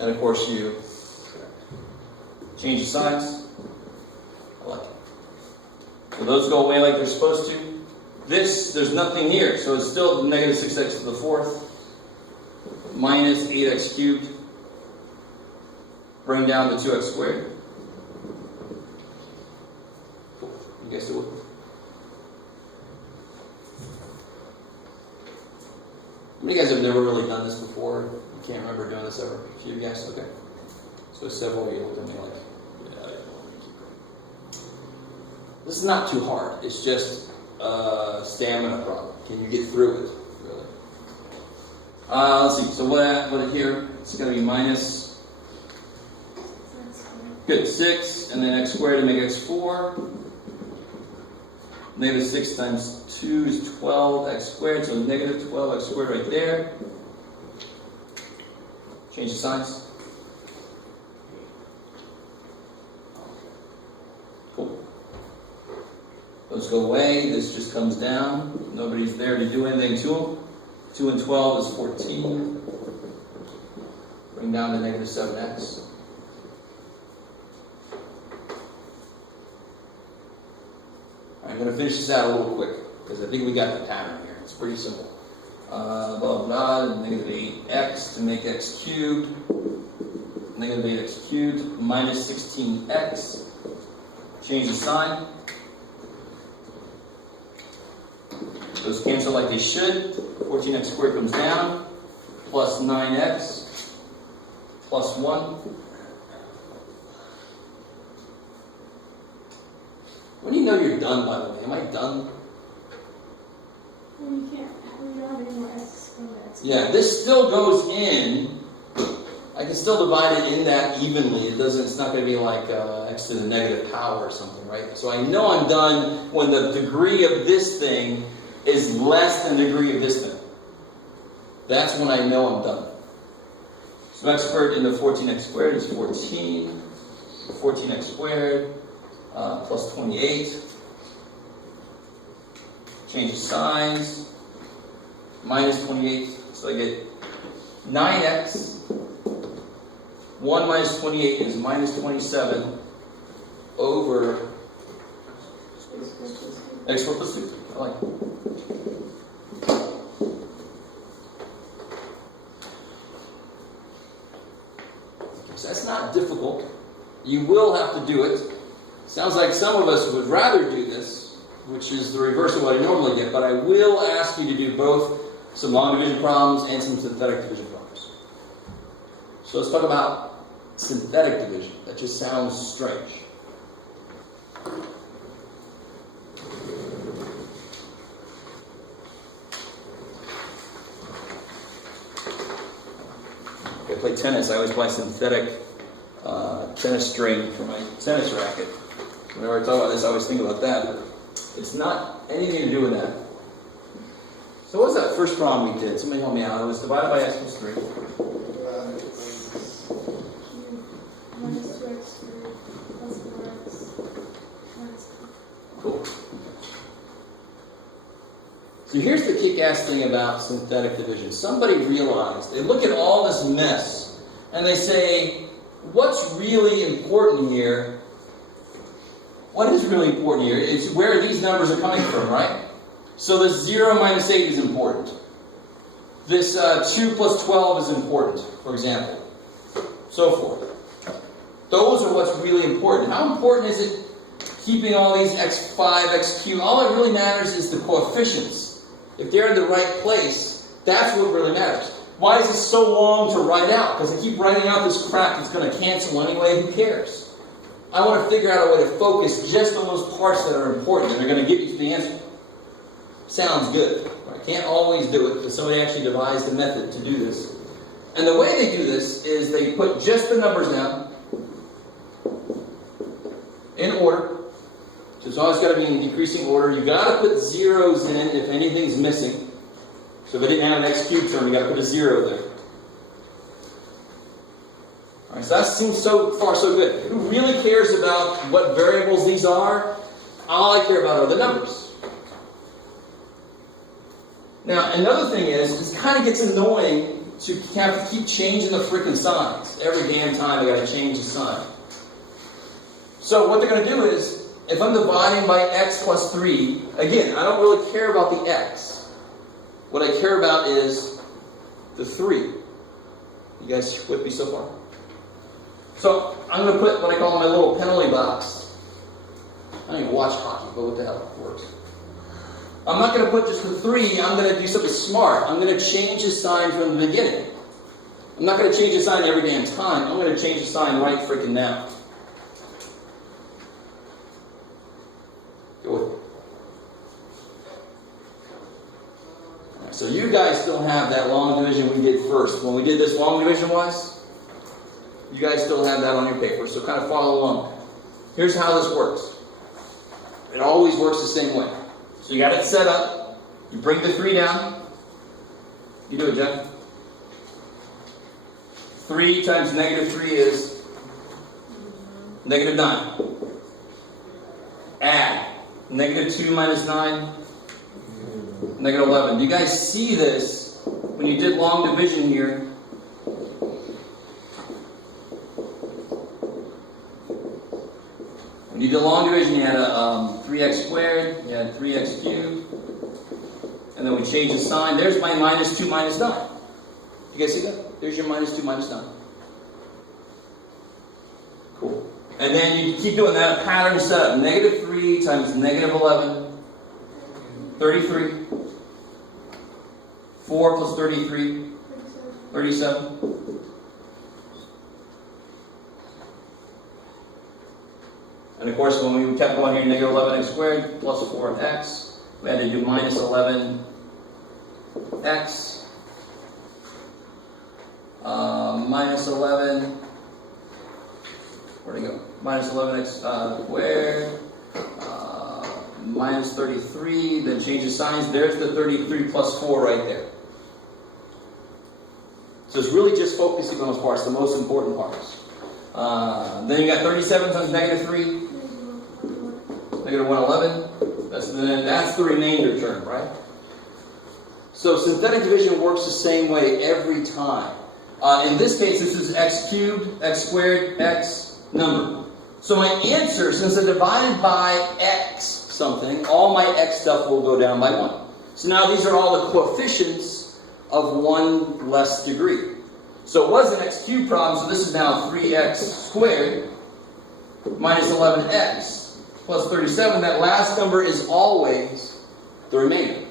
And of course you change the signs. I like it. So those go away like they're supposed to. This, there's nothing here. So it's still negative 6x to the 4th. Minus 8x cubed. Bring down to 2x squared. Cool. You guys do it. How many of you guys have never really done this before? You can't remember doing this ever? A few guys? Okay. So several of you looked at me like, yeah, I don't want to keep going. This is not too hard. It's just a stamina problem. Can you get through it, really? Let's see. So what here? It's going to be minus. Good. 6, and then x squared to make x 4. Negative 6 times 2 is 12 x squared. So negative 12 x squared right there. Change the signs. Cool. Those go away. This just comes down. Nobody's there to do anything to them. 2 and 12 is 14. Bring down to negative 7x. I'm going to finish this out a little quick because I think we got the pattern here. It's pretty simple. Blah, blah, blah. Negative 8x to make x cubed. Negative 8x cubed minus 16x. Change the sign. Those cancel like they should. 14x squared comes down. Plus 9x. Plus 1. When do you know you're done, by the way? Am I done? Well, you can't have any more x on the x. Yeah, this still goes in. I can still divide it in that evenly. It's not going to be like x to the negative power or something, right? So I know I'm done when the degree of this thing is less than the degree of this thing. That's when I know I'm done. So x squared into 14x squared is 14. 14x squared plus 28. Change the signs. Minus 28. So I get 9x. 1 minus 28 is minus 27 over x squared plus 2. I like it. So that's not difficult. You will have to do it. Sounds like some of us would rather do this, which is the reverse of what I normally get, but I will ask you to do both some long division problems and some synthetic division problems. So let's talk about synthetic division. That just sounds strange. I play tennis. I always buy synthetic tennis string for my tennis racket. Whenever I talk about this, I always think about that. But it's not anything to do with that. So what was that first problem we did? Somebody help me out. It was divided by x plus 3. Minus 2x plus 4x minus 2. Cool. So here's the kick-ass thing about synthetic division. Somebody realized, they look at all this mess, and they say, what's really important here? What is really important here? It's where these numbers are coming from, right? So this 0 minus 8 is important. This 2 plus 12 is important, for example. So forth. Those are what's really important. How important is it keeping all these x5, x cubed? All that really matters is the coefficients. If they're in the right place, that's what really matters. Why is it so long to write out? Because I keep writing out this crap that's going to cancel anyway. Who cares? I want to figure out a way to focus just on those parts that are important and are going to get you to the answer. Sounds good. I can't always do it because somebody actually devised a method to do this. And the way they do this is they put just the numbers down in order. So it's always got to be in decreasing order. You've got to put zeros in if anything's missing. So if I didn't have an x cubed term, you've got to put a 0 there. Alright, so that seems so far so good. Who really cares about what variables these are? All I care about are the numbers. Now, another thing is, it kind of gets annoying to have to keep changing the freaking signs. Every damn time I got to change the sign. So what they're going to do is, if I'm dividing by x plus 3, again, I don't really care about the x. What I care about is the 3. You guys with me so far? So I'm going to put what I call my little penalty box. I don't even watch hockey, but what the hell, it works. I'm not going to put just the 3. I'm going to do something smart. I'm going to change the sign from the beginning. I'm not going to change the sign every damn time. I'm going to change the sign right freaking now. Go with me. So you guys still have that long division we did first. When we did this long division wise, you guys still have that on your paper. So kind of follow along. Here's how this works. It always works the same way. So you got it set up. You bring the 3 down. You do it, Jeff. 3 times negative 3 is negative 9. Add. Negative 2 minus 9, negative 11. Do you guys see this when you did long division here? When you did long division, you had a 3x squared, you had 3x cubed, and then we changed the sign. There's my minus 2 minus 9. You guys see that? There's your minus 2 minus 9. Cool. And then you keep doing that pattern setup. Negative 3 times negative 11, 33. 4 plus 33, 37. And of course, when we kept going here, negative 11x squared plus 4x, we had to do minus 11x. Minus 11, where'd it go? Minus 11x squared, minus 33, then change the signs. There's the 33 plus 4 right there. So it's really just focusing on those parts, the most important parts. Then you got 37 times negative 3, negative 111. That's the remainder term, right? So synthetic division works the same way every time. In this case, this is x cubed, x squared, x number. So my answer, since I divided by x something, all my x stuff will go down by 1. So now these are all the coefficients of 1 less degree. So it was an x cubed problem, so this is now 3x squared minus 11x plus 37. That last number is always the remainder.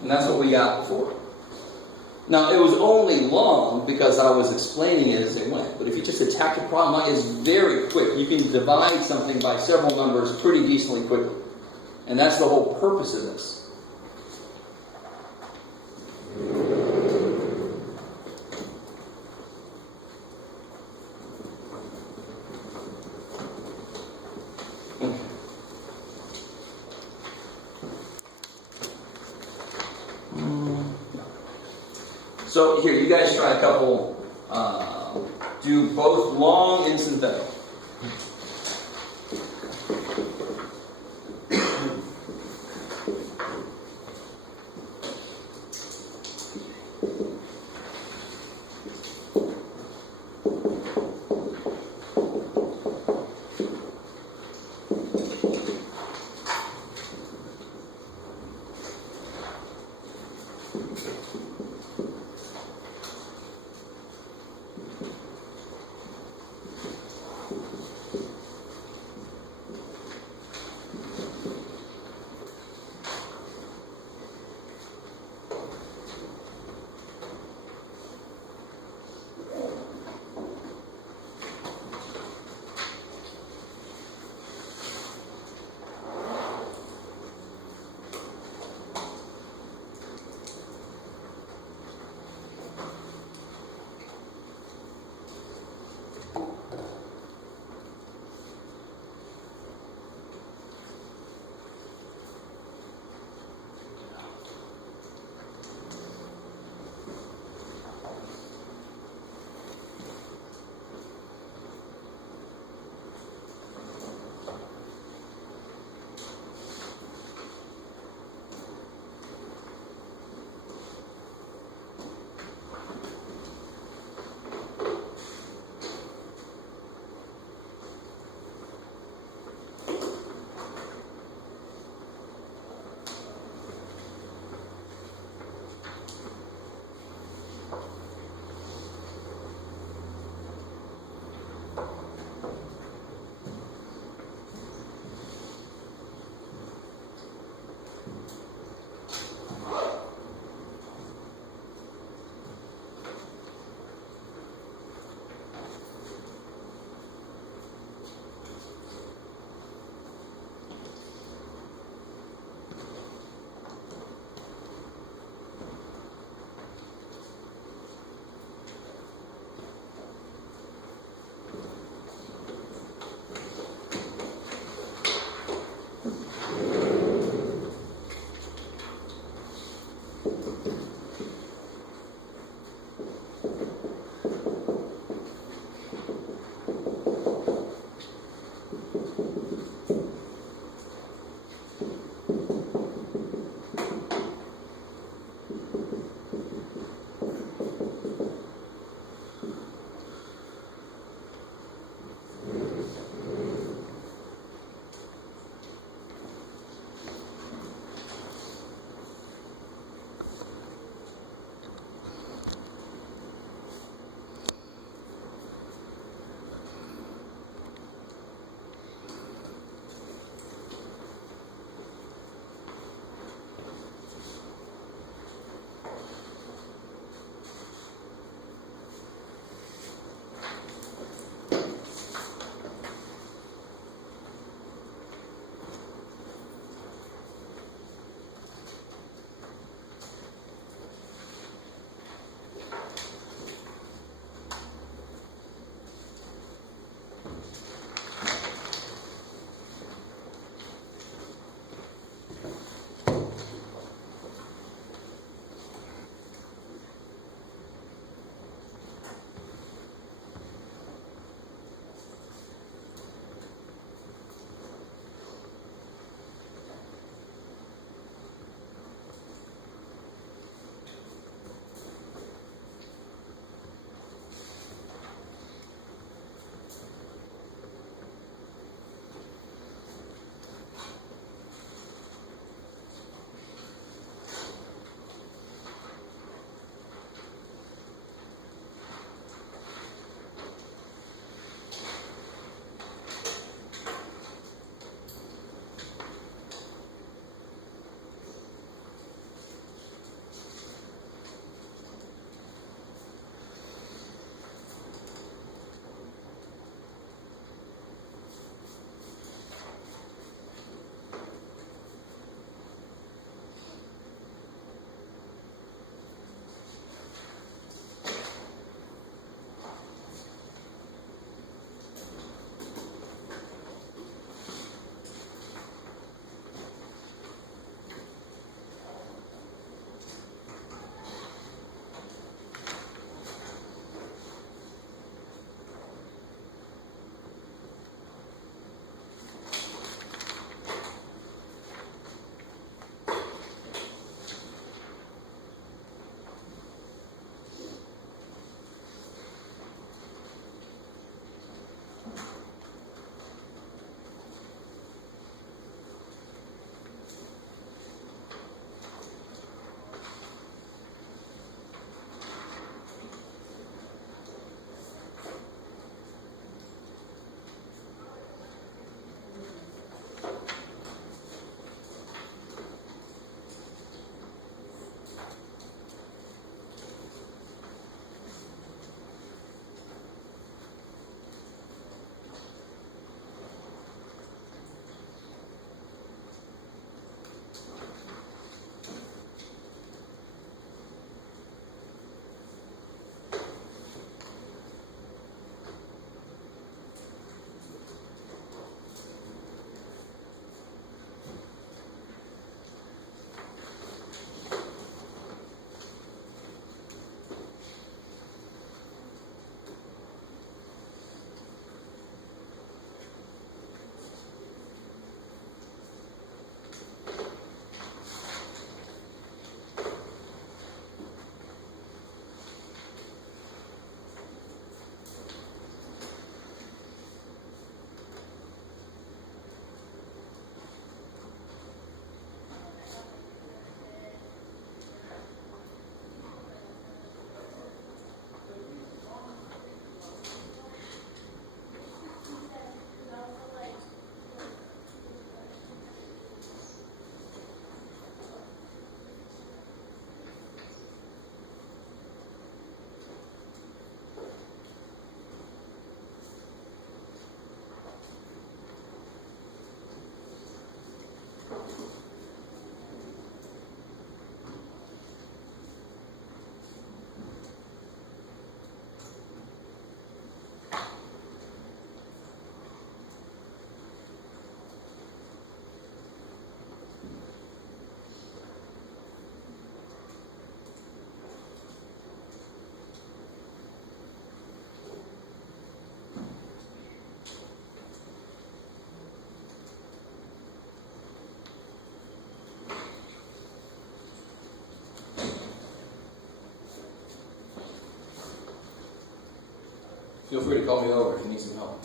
And that's what we got before. Now, it was only long because I was explaining it as it went. But if you just attack the problem, it's very quick. You can divide something by several numbers pretty decently quickly. And that's the whole purpose of this. So here, you guys try a couple, do both long and synthetic. Feel free to call me over if you need some help.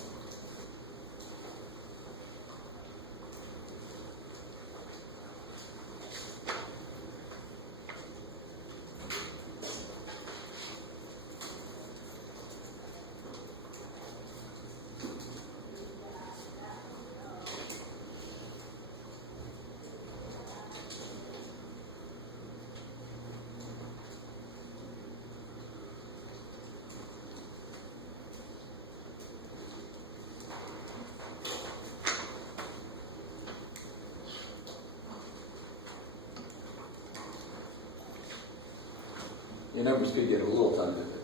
Your numbers could get a little tentative,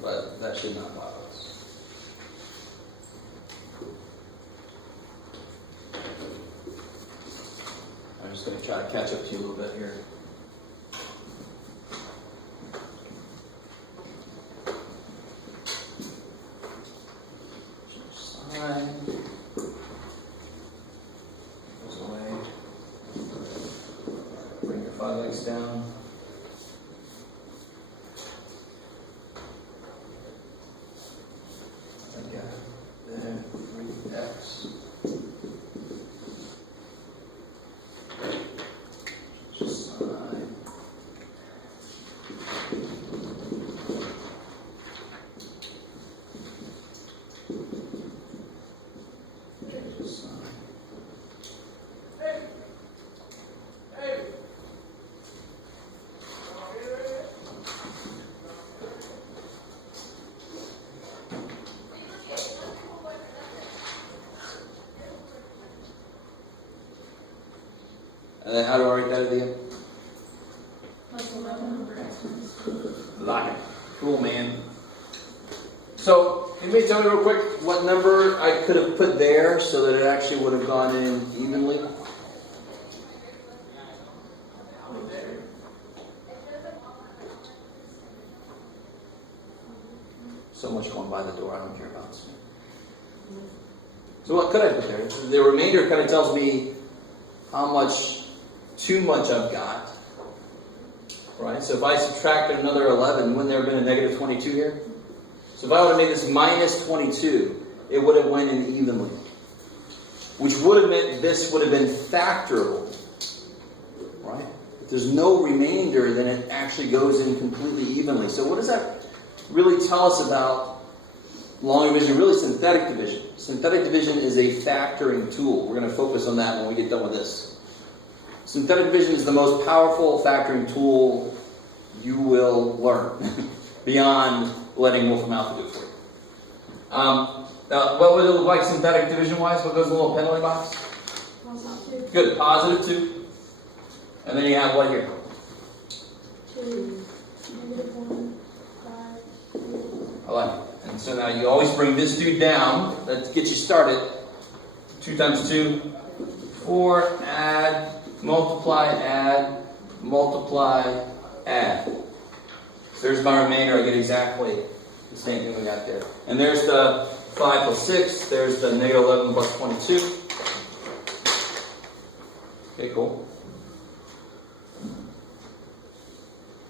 but that should not bother us. I'm just going to try to catch up to you a little bit here. Sign. Goes away. Bring your 5x down. Again. Then 3x. Sign. And then how do I write that again? Plus 11 over x minus 2. Like it. Cool, man. So, anybody tell me real quick what number I could have put there so that it actually would have gone in evenly? So much going by the door I don't care about. So what could I put there? The remainder kind of tells me how much too much I've got. Right? So if I subtracted another 11, wouldn't there have been a negative 22 here? So if I would have made this minus 22, it would have went in evenly. Which would have meant this would have been factorable. Right? If there's no remainder, then it actually goes in completely evenly. So what does that really tell us about long division? Really synthetic division. Synthetic division is a factoring tool. We're going to focus on that when we get done with this. Synthetic division is the most powerful factoring tool you will learn beyond letting Wolfram Alpha do it for you. Now, what would it look like synthetic division-wise? What goes in the little penalty box? Positive. Good, positive 2. And then you have what here? 2. Negative 1. 5. 3. I like it. And so now you always bring this dude down. That gets you started. 2 times 2. 4, add, multiply, add, multiply, add. So there's my remainder. I get exactly the same thing we got there. And there's the 5 plus 6. There's the negative 11 plus 22. Okay, cool.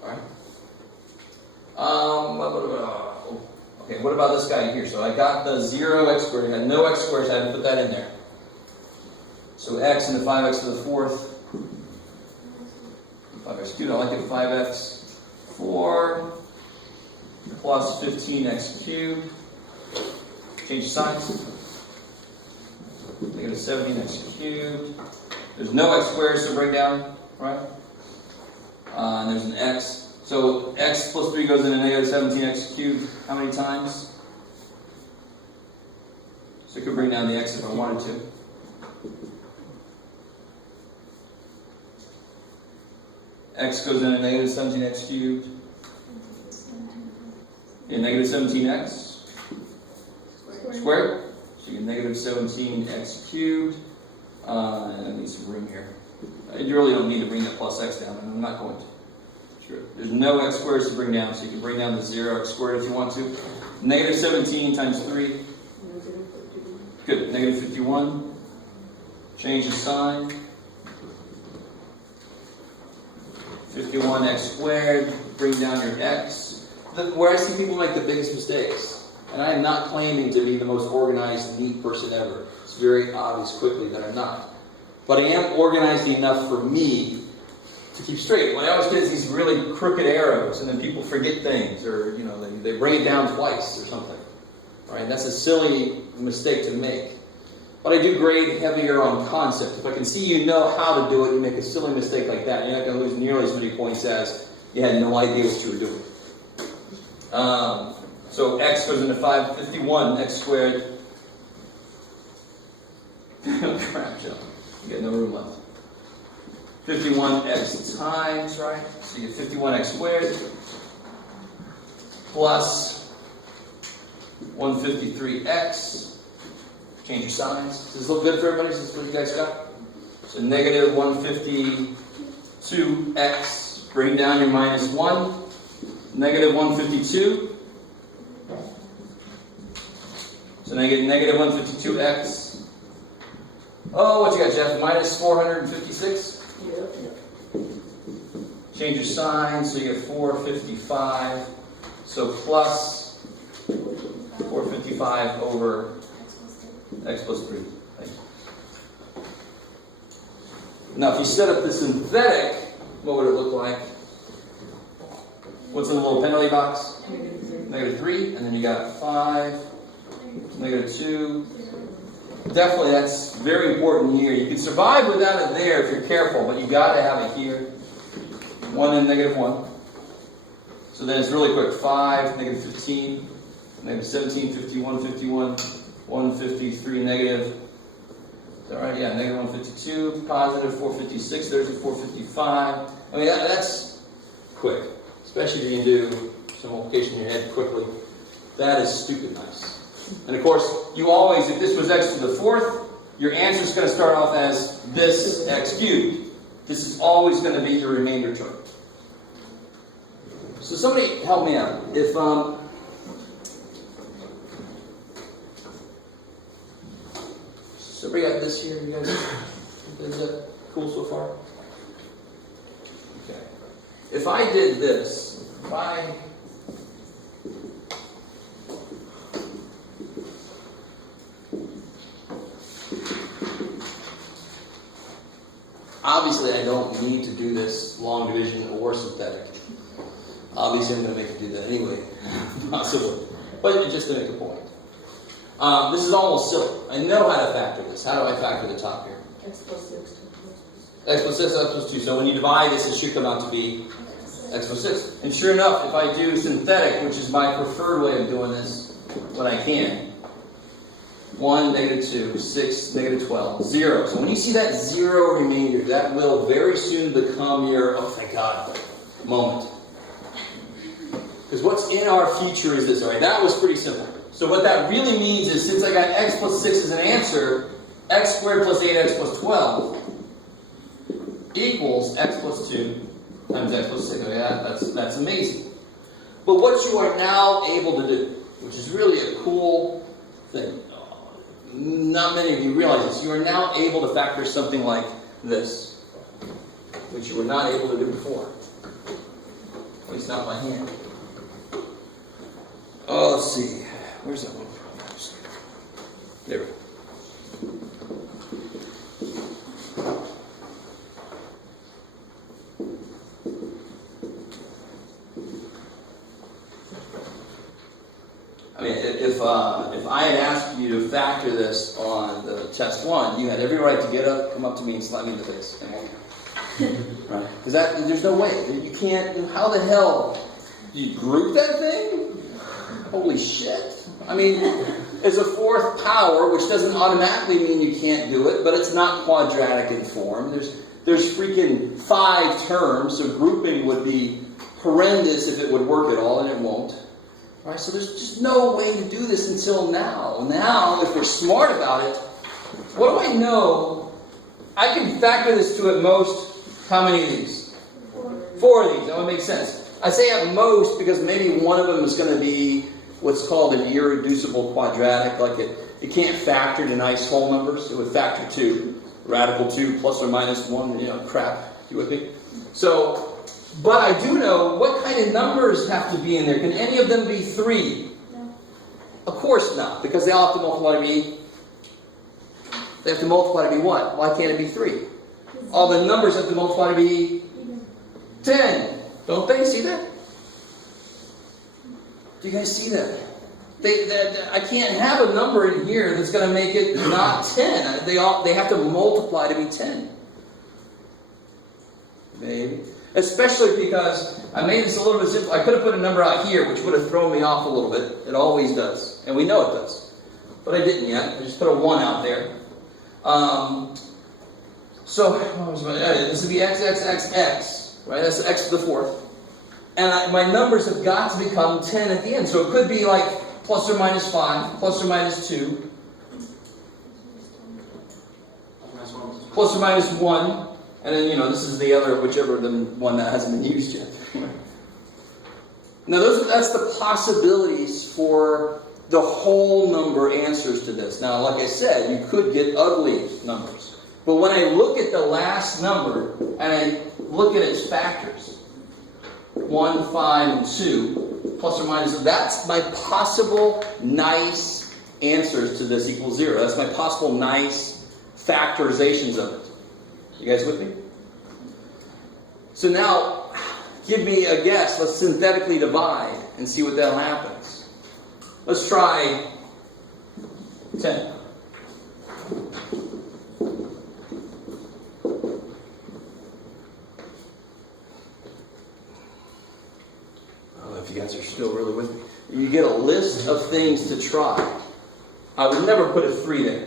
All right. Okay, what about this guy here? So I got the 0x squared. I had no x squared, so I had to put that in there. So x and the 5x to the 4th. 5x cubed, I like it. 5x 4 plus 15x cubed. Change the signs. Negative 17x cubed. There's no x squares to bring down, right? And there's an x. So x plus 3 goes into negative 17x cubed how many times? So I could bring down the x if I wanted to. X goes into negative 17x cubed. Yeah, negative 17x squared. So you get negative 17x cubed. And I need some room here. You really don't need to bring that plus x down, and I'm not going to. Sure. There's no x squares to bring down, so you can bring down the 0x squared if you want to. Negative 17 times 3. Good. Negative 51. Change the sign. 51x squared. Bring down your x. where I see people make the biggest mistakes, and I am not claiming to be the most organized, neat person ever. It's very obvious quickly that I'm not. But I am organized enough for me to keep straight. What I always get is these really crooked arrows, and then people forget things, or they bring it down twice or something. Right? That's a silly mistake to make. But I do grade heavier on concept. If I can see you know how to do it, you make a silly mistake like that, you're not going to lose nearly as many points as you had no idea what you were doing. So x goes into 551, x squared. Crap, Joe. You got no room left. 51x times, right? So you get 51x squared plus 153x. Change your signs. Does this look good for everybody? Is this what you guys got? So negative 152x. Bring down your minus 1. Negative 152. So negative 152x. Oh, what you got, Jeff? Minus 456? Yep. Change your sign, so you get 455. So plus 455 over x plus 3. Thank you. Now, if you set up the synthetic, what would it look like? What's in the little penalty box? Negative 3. And then you got 5, negative 2. Definitely, that's very important here. You can survive without it there if you're careful, but you got to have it here. 1 and negative 1. So then it's really quick. 5, negative 15, negative 17, 51, 51, 153, negative. Is that right? Yeah, negative 152, positive 456, there's a 455. I mean, that's quick. Especially if you can do some multiplication in your head quickly. That is stupid nice. And of course, you always, if this was x to the 4th, your answer is going to start off as this x cubed. This is always going to be your remainder term. So somebody help me out. If somebody got this here, you guys, is that cool so far? Okay. If I did this, obviously I don't need to do this long division or synthetic. Obviously I'm going to make you do that anyway, possibly. But just to make a point. This is almost silly. I know how to factor this. How do I factor the top here? X plus 6. X plus 6, X plus 2. So when you divide this, it should come out to be x plus 6. And sure enough, if I do synthetic, which is my preferred way of doing this when I can, 1, negative 2, 6, negative 12, 0. So when you see that 0 remainder, that will very soon become your, oh thank God, moment. Because what's in our future is this, all right? That was pretty simple. So what that really means is, since I got x plus 6 as an answer, x squared plus 8x plus 12 equals x plus 2 times x plus 6. Okay, that's amazing. But what you are now able to do, which is really a cool thing, not many of you realize this, you are now able to factor something like this, which you were not able to do before. At least not by hand. Oh, let's see. Where's that one? There we go. I mean, if I had asked you to factor this on the test 1, you had every right to get up, come up to me, and slap me in the face. Right? Because there's no way. You can't. How the hell do you group that thing? Holy shit. I mean, it's a 4th power, which doesn't automatically mean you can't do it, but it's not quadratic in form. There's freaking 5 terms, so grouping would be horrendous if it would work at all, and it won't. All right, so there's just no way to do this until now. Now, if we're smart about it, what do I know? I can factor this to at most, how many of these? 4 of these. That would make sense. I say at most because maybe one of them is going to be what's called an irreducible quadratic. Like it can't factor to nice whole numbers. It would factor to radical 2 plus or minus 1, crap. You with me? So But I do know what kind of numbers have to be in there. Can any of them be 3? No. Of course not, because they all have to multiply to be... They have to multiply to be what? Why can't it be 3? All the numbers have to multiply to be 10. Don't they? See that? Do you guys see that? I can't have a number in here that's going to make it not 10. They have to multiply to be 10. Maybe. Especially because I made this a little bit simple. I could have put a number out here, which would have thrown me off a little bit. It always does. And we know it does. But I didn't yet. I just put a 1 out there. So, this would be x, x, x, x. Right? That's x to the 4th. And my numbers have got to become 10 at the end. So it could be like plus or minus 5, plus or minus 2, plus or minus 1. And then, this is the other, whichever the one that hasn't been used yet. Now, that's the possibilities for the whole number answers to this. Now, like I said, you could get ugly numbers. But when I look at the last number, and I look at its factors, 1, 5, and 2, plus or minus, that's my possible nice answers to this equals 0. That's my possible nice factorizations of it. You guys with me? So now, give me a guess. Let's synthetically divide and see what that happens. Let's try 10. I don't know if you guys are still really with me. You get a list of things to try. I would never put a 3 there.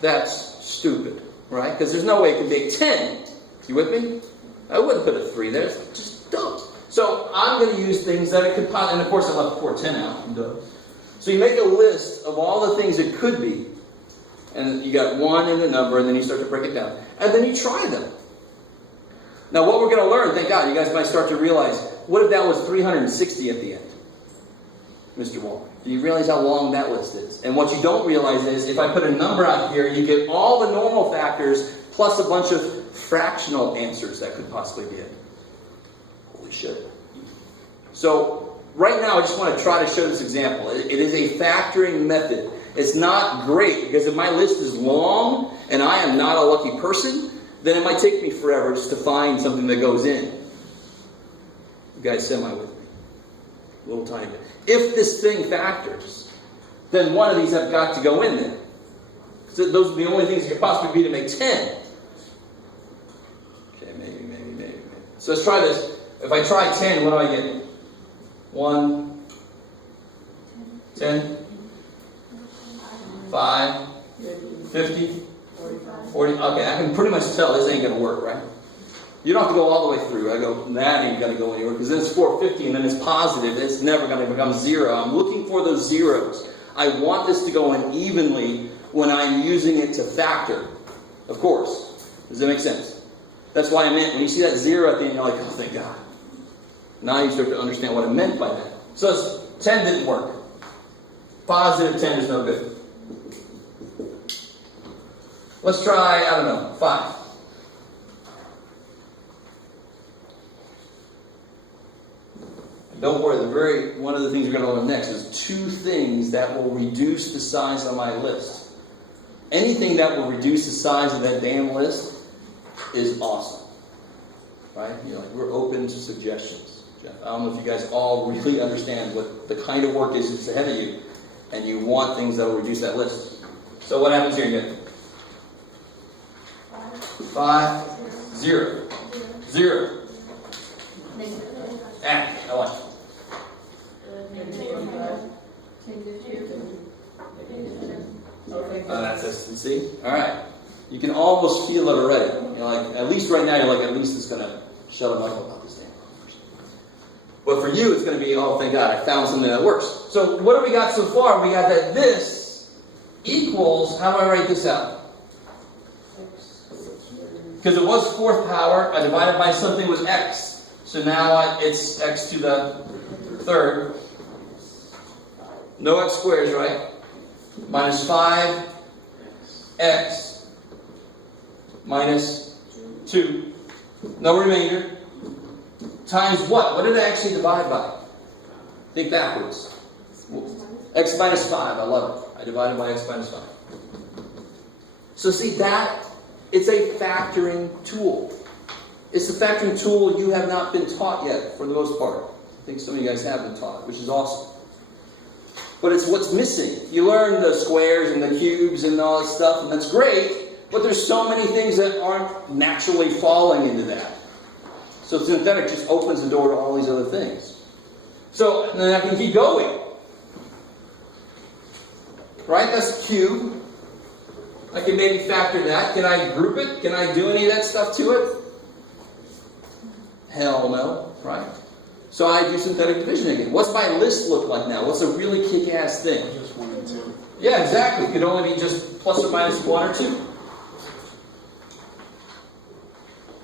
That's stupid. Right? Because there's no way it could make 10. You with me? I wouldn't put a 3 there. It's just dumb. So I'm going to use things that it could possibly... And of course I left 4, 10 out. So you make a list of all the things it could be. And you got 1 in the number, and then you start to break it down. And then you try them. Now what we're going to learn, thank God, you guys might start to realize, what if that was 360 at the end? Mr. Wall. Do you realize how long that list is? And what you don't realize is, if I put a number out here, you get all the normal factors, plus a bunch of fractional answers that could possibly be it. Holy shit. So, right now I just want to try to show this example. It is a factoring method. It's not great, because if my list is long, and I am not a lucky person, then it might take me forever just to find something that goes in. You guys semi with me? A little tiny bit. If this thing factors, then one of these have got to go in there. So those are the only things that could possibly be to make 10. Okay, maybe. So let's try this. If I try 10, what do I get? 1, 10, 5, 50, 40. Okay, I can pretty much tell this ain't going to work, right? You don't have to go all the way through. I go, that ain't going to go anywhere, because then it's 450 and then it's positive. It's never going to become 0. I'm looking for those zeros. I want this to go in evenly when I'm using it to factor. Of course. Does that make sense? That's why I meant, when you see that 0 at the end, you're like, oh, thank God. Now you start to understand what I meant by that. So 10 didn't work. Positive 10 is no good. Let's try, 5. Don't worry, one of the things we're going to learn next is 2 things that will reduce the size of my list. Anything that will reduce the size of that damn list is awesome. Right? We're open to suggestions. Jeff, I don't know if you guys all really understand what the kind of work is that's ahead of you, and you want things that will reduce that list. So what happens here again? 5, 0. 0. I like it. That's it. You see? Alright. You can almost feel it already. At least right now, at least it's going to shut them up about this thing. But for you, it's going to be, oh, thank God, I found something that works. So what have we got so far? We got that this equals, how do I write this out? Because it was 4th power, I divided by something with x. So now it's x to the 3rd. No x squares, right? Minus 5x minus 2. No remainder. times what? What did I actually divide by? Think backwards. X minus 5. I love it. I divided by x minus 5. So see that, it's a factoring tool. It's a factoring tool you have not been taught yet, for the most part. I think some of you guys have been taught, which is awesome. But it's what's missing. You learn the squares and the cubes and all that stuff, and that's great, but there's so many things that aren't naturally falling into that. So synthetic just opens the door to all these other things. So then I can keep going. Right? That's a cube. I can maybe factor that. Can I group it? Can I do any of that stuff to it? Hell no. Right? So I do synthetic division again. What's my list look like now? What's a really kick-ass thing? Just 1 and 2. Yeah, exactly. It could only be just plus or minus 1 or 2.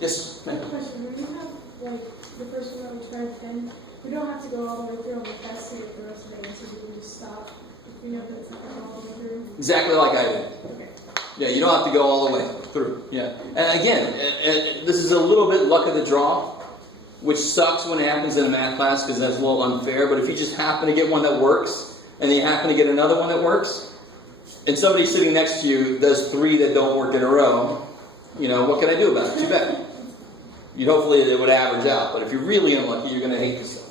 Yes, ma'am. Question, when you have like the first one that we tried then, we don't have to go all the way through on the test to get the rest of the answers. We can just stop if we know that it's not going all the way through. Exactly like I did. Okay. Yeah, you don't have to go all the way through. Yeah. And again, this is a little bit luck of the draw, which sucks when it happens in a math class because that's a little unfair. But if you just happen to get one that works, and then you happen to get another one that works, and somebody sitting next to you does 3 that don't work in a row, you know, what can I do about it? Too bad. You'd hopefully it would average out. But if you're really unlucky, you're going to hate yourself.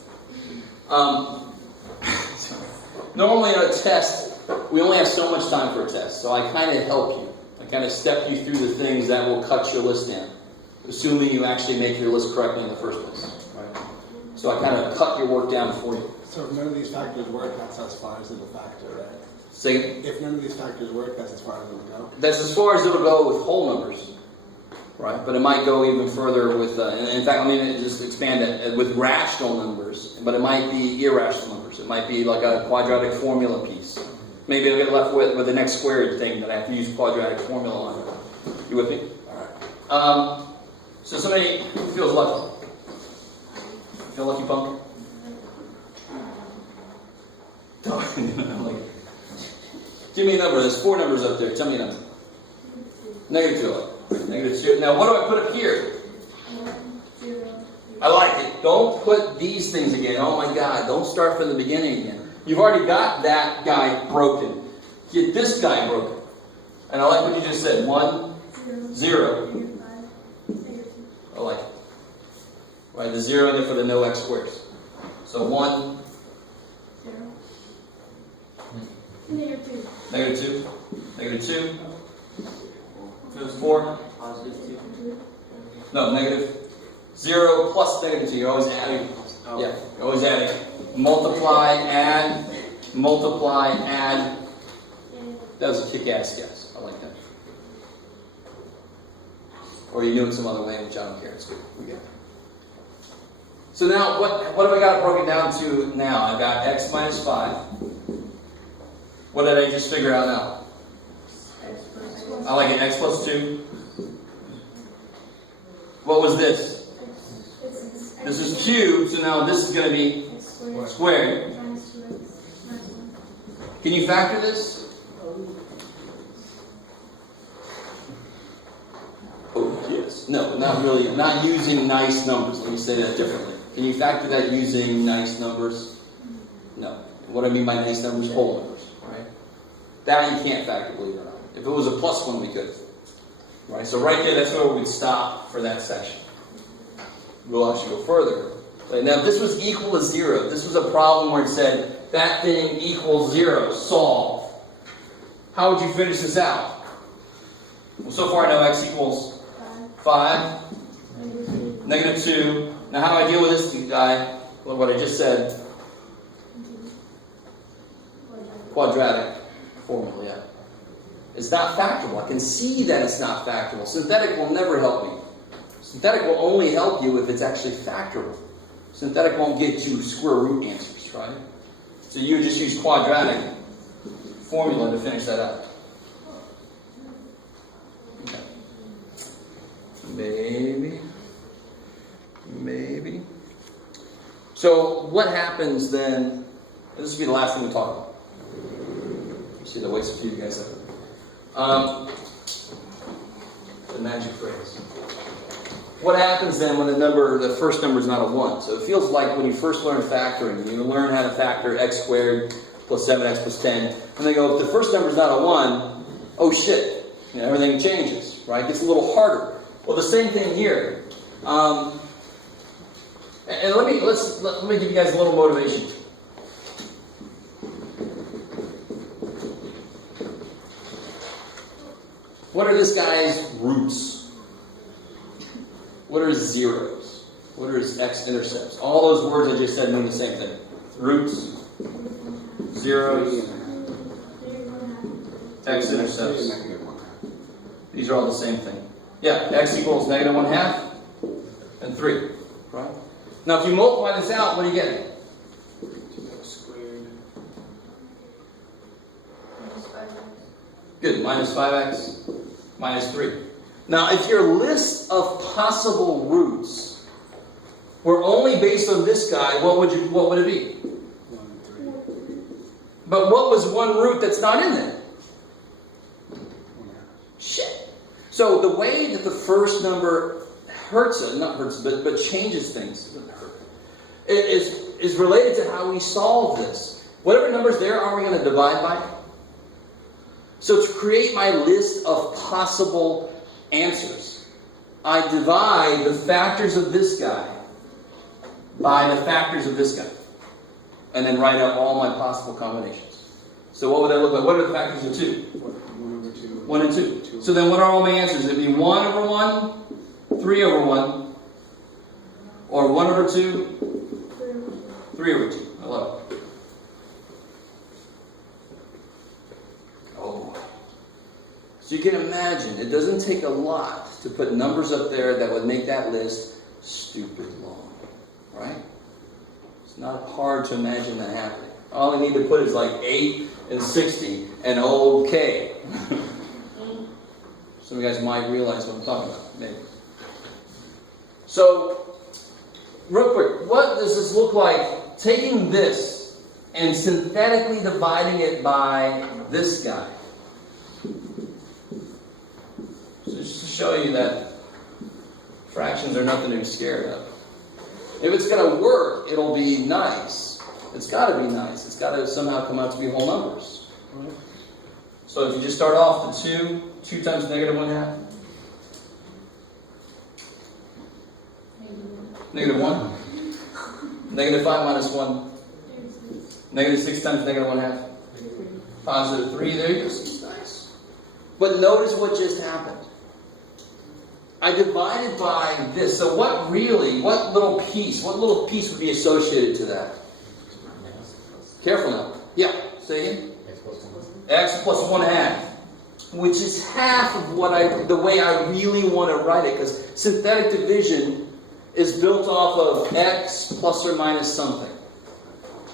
Normally on a test, we only have so much time for a test. So I kind of help you. I kind of step you through the things that will cut your list down, assuming you actually make your list correctly in the first place. Right? So I kind of cut your work down for you. So if none of these factors work, that's as far as it'll factor, right? Say it. If none of these factors work, that's as far as it'll go. That's as far as it'll go with whole numbers. Right? But it might go even further with, and in fact, let me just expand it, with rational numbers, but it might be irrational numbers. It might be like a quadratic formula piece. Maybe I'll get left with the next squared thing that I have to use quadratic formula on. You with me? All right. So somebody who feels lucky? Feel lucky, punk? Give me a number. There's 4 numbers up there. Tell me a number. -2. -2. Now, what do I put up here? 0. I like it. Don't put these things again. Oh my God. Don't start from the beginning again. You've already got that guy broken. Get this guy broken. And I like what you just said. 1, 0. I like it. Right, the 0 in there for the no x squares. So 1. 0. -2. -2. -4. No, -0 plus -2. You're always adding. Yeah, you're always adding. Multiply, add. Multiply, add. That was a kick-ass guess. I like that. Or you knew it some other way, which I don't care. It's good. We get it. So now, what have I got broken down to now? I've got x minus 5. What did I just figure out now? I like it. X plus 2. What was this? This is cubed, so now this is going to be squared. Can you factor this? Oh, yes. No, not really. Not using nice numbers. Let me say that differently. Can you factor that using nice numbers? No. What I mean by nice numbers? Whole numbers. Right? That you can't factor, believe it or not. If it was a plus 1, we could. Right? So right there, that's where we'd stop for that section. We'll actually go further. Now, if this was equal to 0, this was a problem where it said, that thing equals 0, solve. How would you finish this out? Well, so far I know x equals 5, -2. Now, how do I deal with this guy? Well, what I just said. Quadratic formula, yeah. It's not factorable. I can see that it's not factorable. Synthetic will never help me. Synthetic will only help you if it's actually factorable. Synthetic won't get you square root answers, right? So you just use quadratic formula to finish that up. Okay. Maybe. So what happens then? This will be the last thing we talk about. See the waste a few guys up. The magic phrase. what happens then when the first number is not a 1? So it feels like when you first learn factoring, you learn how to factor x squared plus 7x plus 10, and they go, if the first number is not a 1, oh shit, everything changes, right? It gets a little harder. Well, the same thing here. And let me give you guys a little motivation. What are this guy's roots? What are his zeros? What are his x-intercepts? All those words I just said mean the same thing. Roots, zeros, x-intercepts. These are all the same thing. Yeah, x equals negative 1/2 and 3. Right? Now if you multiply this out, what do you get? 2x squared. Good, minus 5x, minus 3. Now, if your list of possible roots were only based on this guy, what would it be? 1 and 3. But what was one root that's not in there? 1/2. Shit. So the way that the first number but changes things, is related to how we solve this. Whatever number's there, are we going to divide by? So to create my list of possible answers, I divide the factors of this guy by the factors of this guy. And then write out all my possible combinations. So what would that look like? What are the factors of 2? 1 over 2. 1 and 2. So then what are all my answers? It'd be 1 over 1, 3 over 1, or 1 over 2, 3 over 2. I love it. Oh. So you can imagine, it doesn't take a lot to put numbers up there that would make that list stupid long. Right? It's not hard to imagine that happening. All I need to put is like 8 and 60 and okay. Some of you guys might realize what I'm talking about. Maybe. So, real quick, what does this look like taking this and synthetically dividing it by this guy? So just to show you that fractions are nothing to be scared of. If it's going to work, it'll be nice. It's got to be nice. It's got to somehow come out to be whole numbers. So if you just start off the 2 times negative 1/2. Negative 1. Negative 5 minus 1. Negative 6 times negative 1/2. Positive 3. There you go. It's nice. But notice what just happened. I divided by this. So what little piece would be associated to that? Careful now. Yeah, say again. X plus 1/2. Which is half of the way I really want to write it. Because synthetic division is built off of x plus or minus something.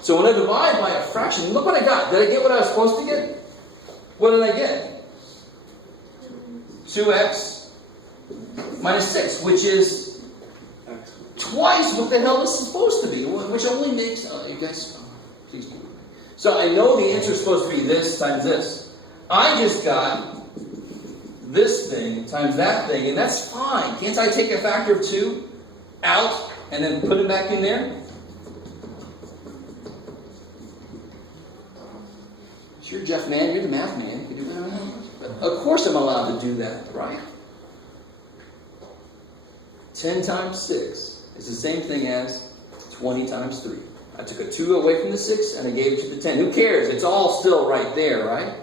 So when I divide by a fraction, look what I got. Did I get what I was supposed to get? What did I get? 2x minus 6, which is twice what the hell this is supposed to be. Which only makes... you guys... please. So I know the answer is supposed to be this times this. I just got this thing times that thing, and that's fine. Can't I take a factor of 2 out and then put it back in there? Sure, Jeff, man, you're the math man. You can do that. Of course I'm allowed to do that, right? 10 times 6 is the same thing as 20 times 3. I took a 2 away from the 6 and I gave it to the 10. Who cares? It's all still right there, right?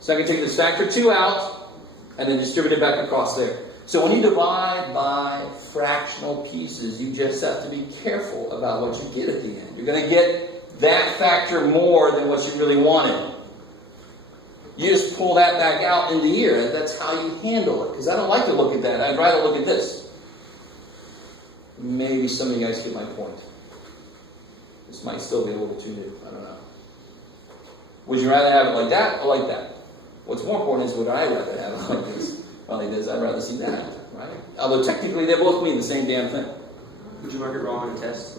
So I can take this factor 2 out and then distribute it back across there. So when you divide by fractional pieces, you just have to be careful about what you get at the end. You're going to get that factor more than what you really wanted. You just pull that back out in the year. That's how you handle it. Because I don't like to look at that. I'd rather look at this. Maybe some of you guys get my point. This might still be a little too new. I don't know. Would you rather have it like that or like that? What's more important is would I rather have it like this? Well, like this, I'd rather see that, right? Although technically they both mean the same damn thing. Would you mark it wrong on a test?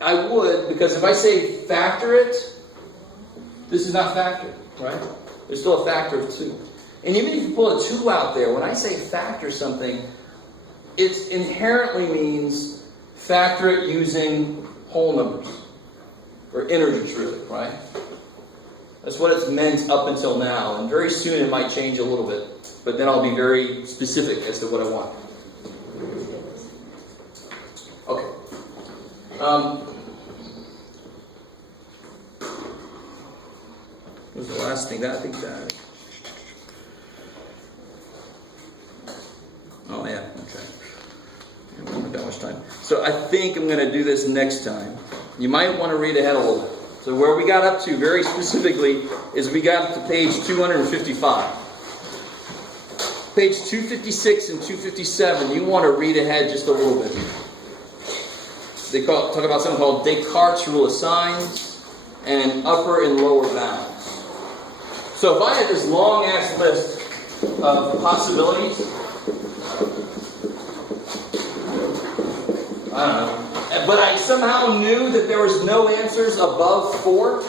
I would, because if I say factor it, this is not factored, right? There's still a factor of 2. And even if you pull a 2 out there, when I say factor something, it inherently means factor it using whole numbers. Or integers, really, right? That's what it's meant up until now. And very soon it might change a little bit. But then I'll be very specific as to what I want. Okay. What was the last thing? I think that. Oh, yeah. Okay. I don't have that much time. So I think I'm going to do this next time. You might want to read ahead a little bit. So where we got up to, very specifically, is we got up to page 255. Page 256 and 257, you want to read ahead just a little bit. They talk about something called Descartes' rule of signs and upper and lower bounds. So if I had this long-ass list of possibilities, I don't know, but I somehow knew that there was no answers above 4,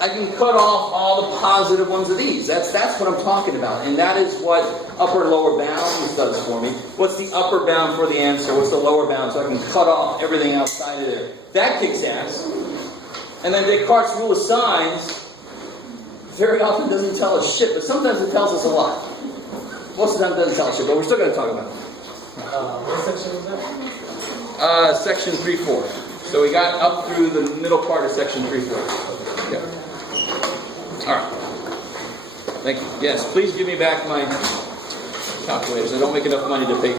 I can cut off all the positive ones of these. That's what I'm talking about. And that is what upper and lower bounds does for me. What's the upper bound for the answer? What's the lower bound? So I can cut off everything outside of there. That kicks ass. And then Descartes' rule of signs very often doesn't tell us shit, but sometimes it tells us a lot. Most of the time it doesn't tell us shit, but we're still going to talk about it. What section was that? Section 3-4. So we got up through the middle part of section 3-4. Okay. All right. Thank you. Yes, please give me back my calculators. I don't make enough money to pay.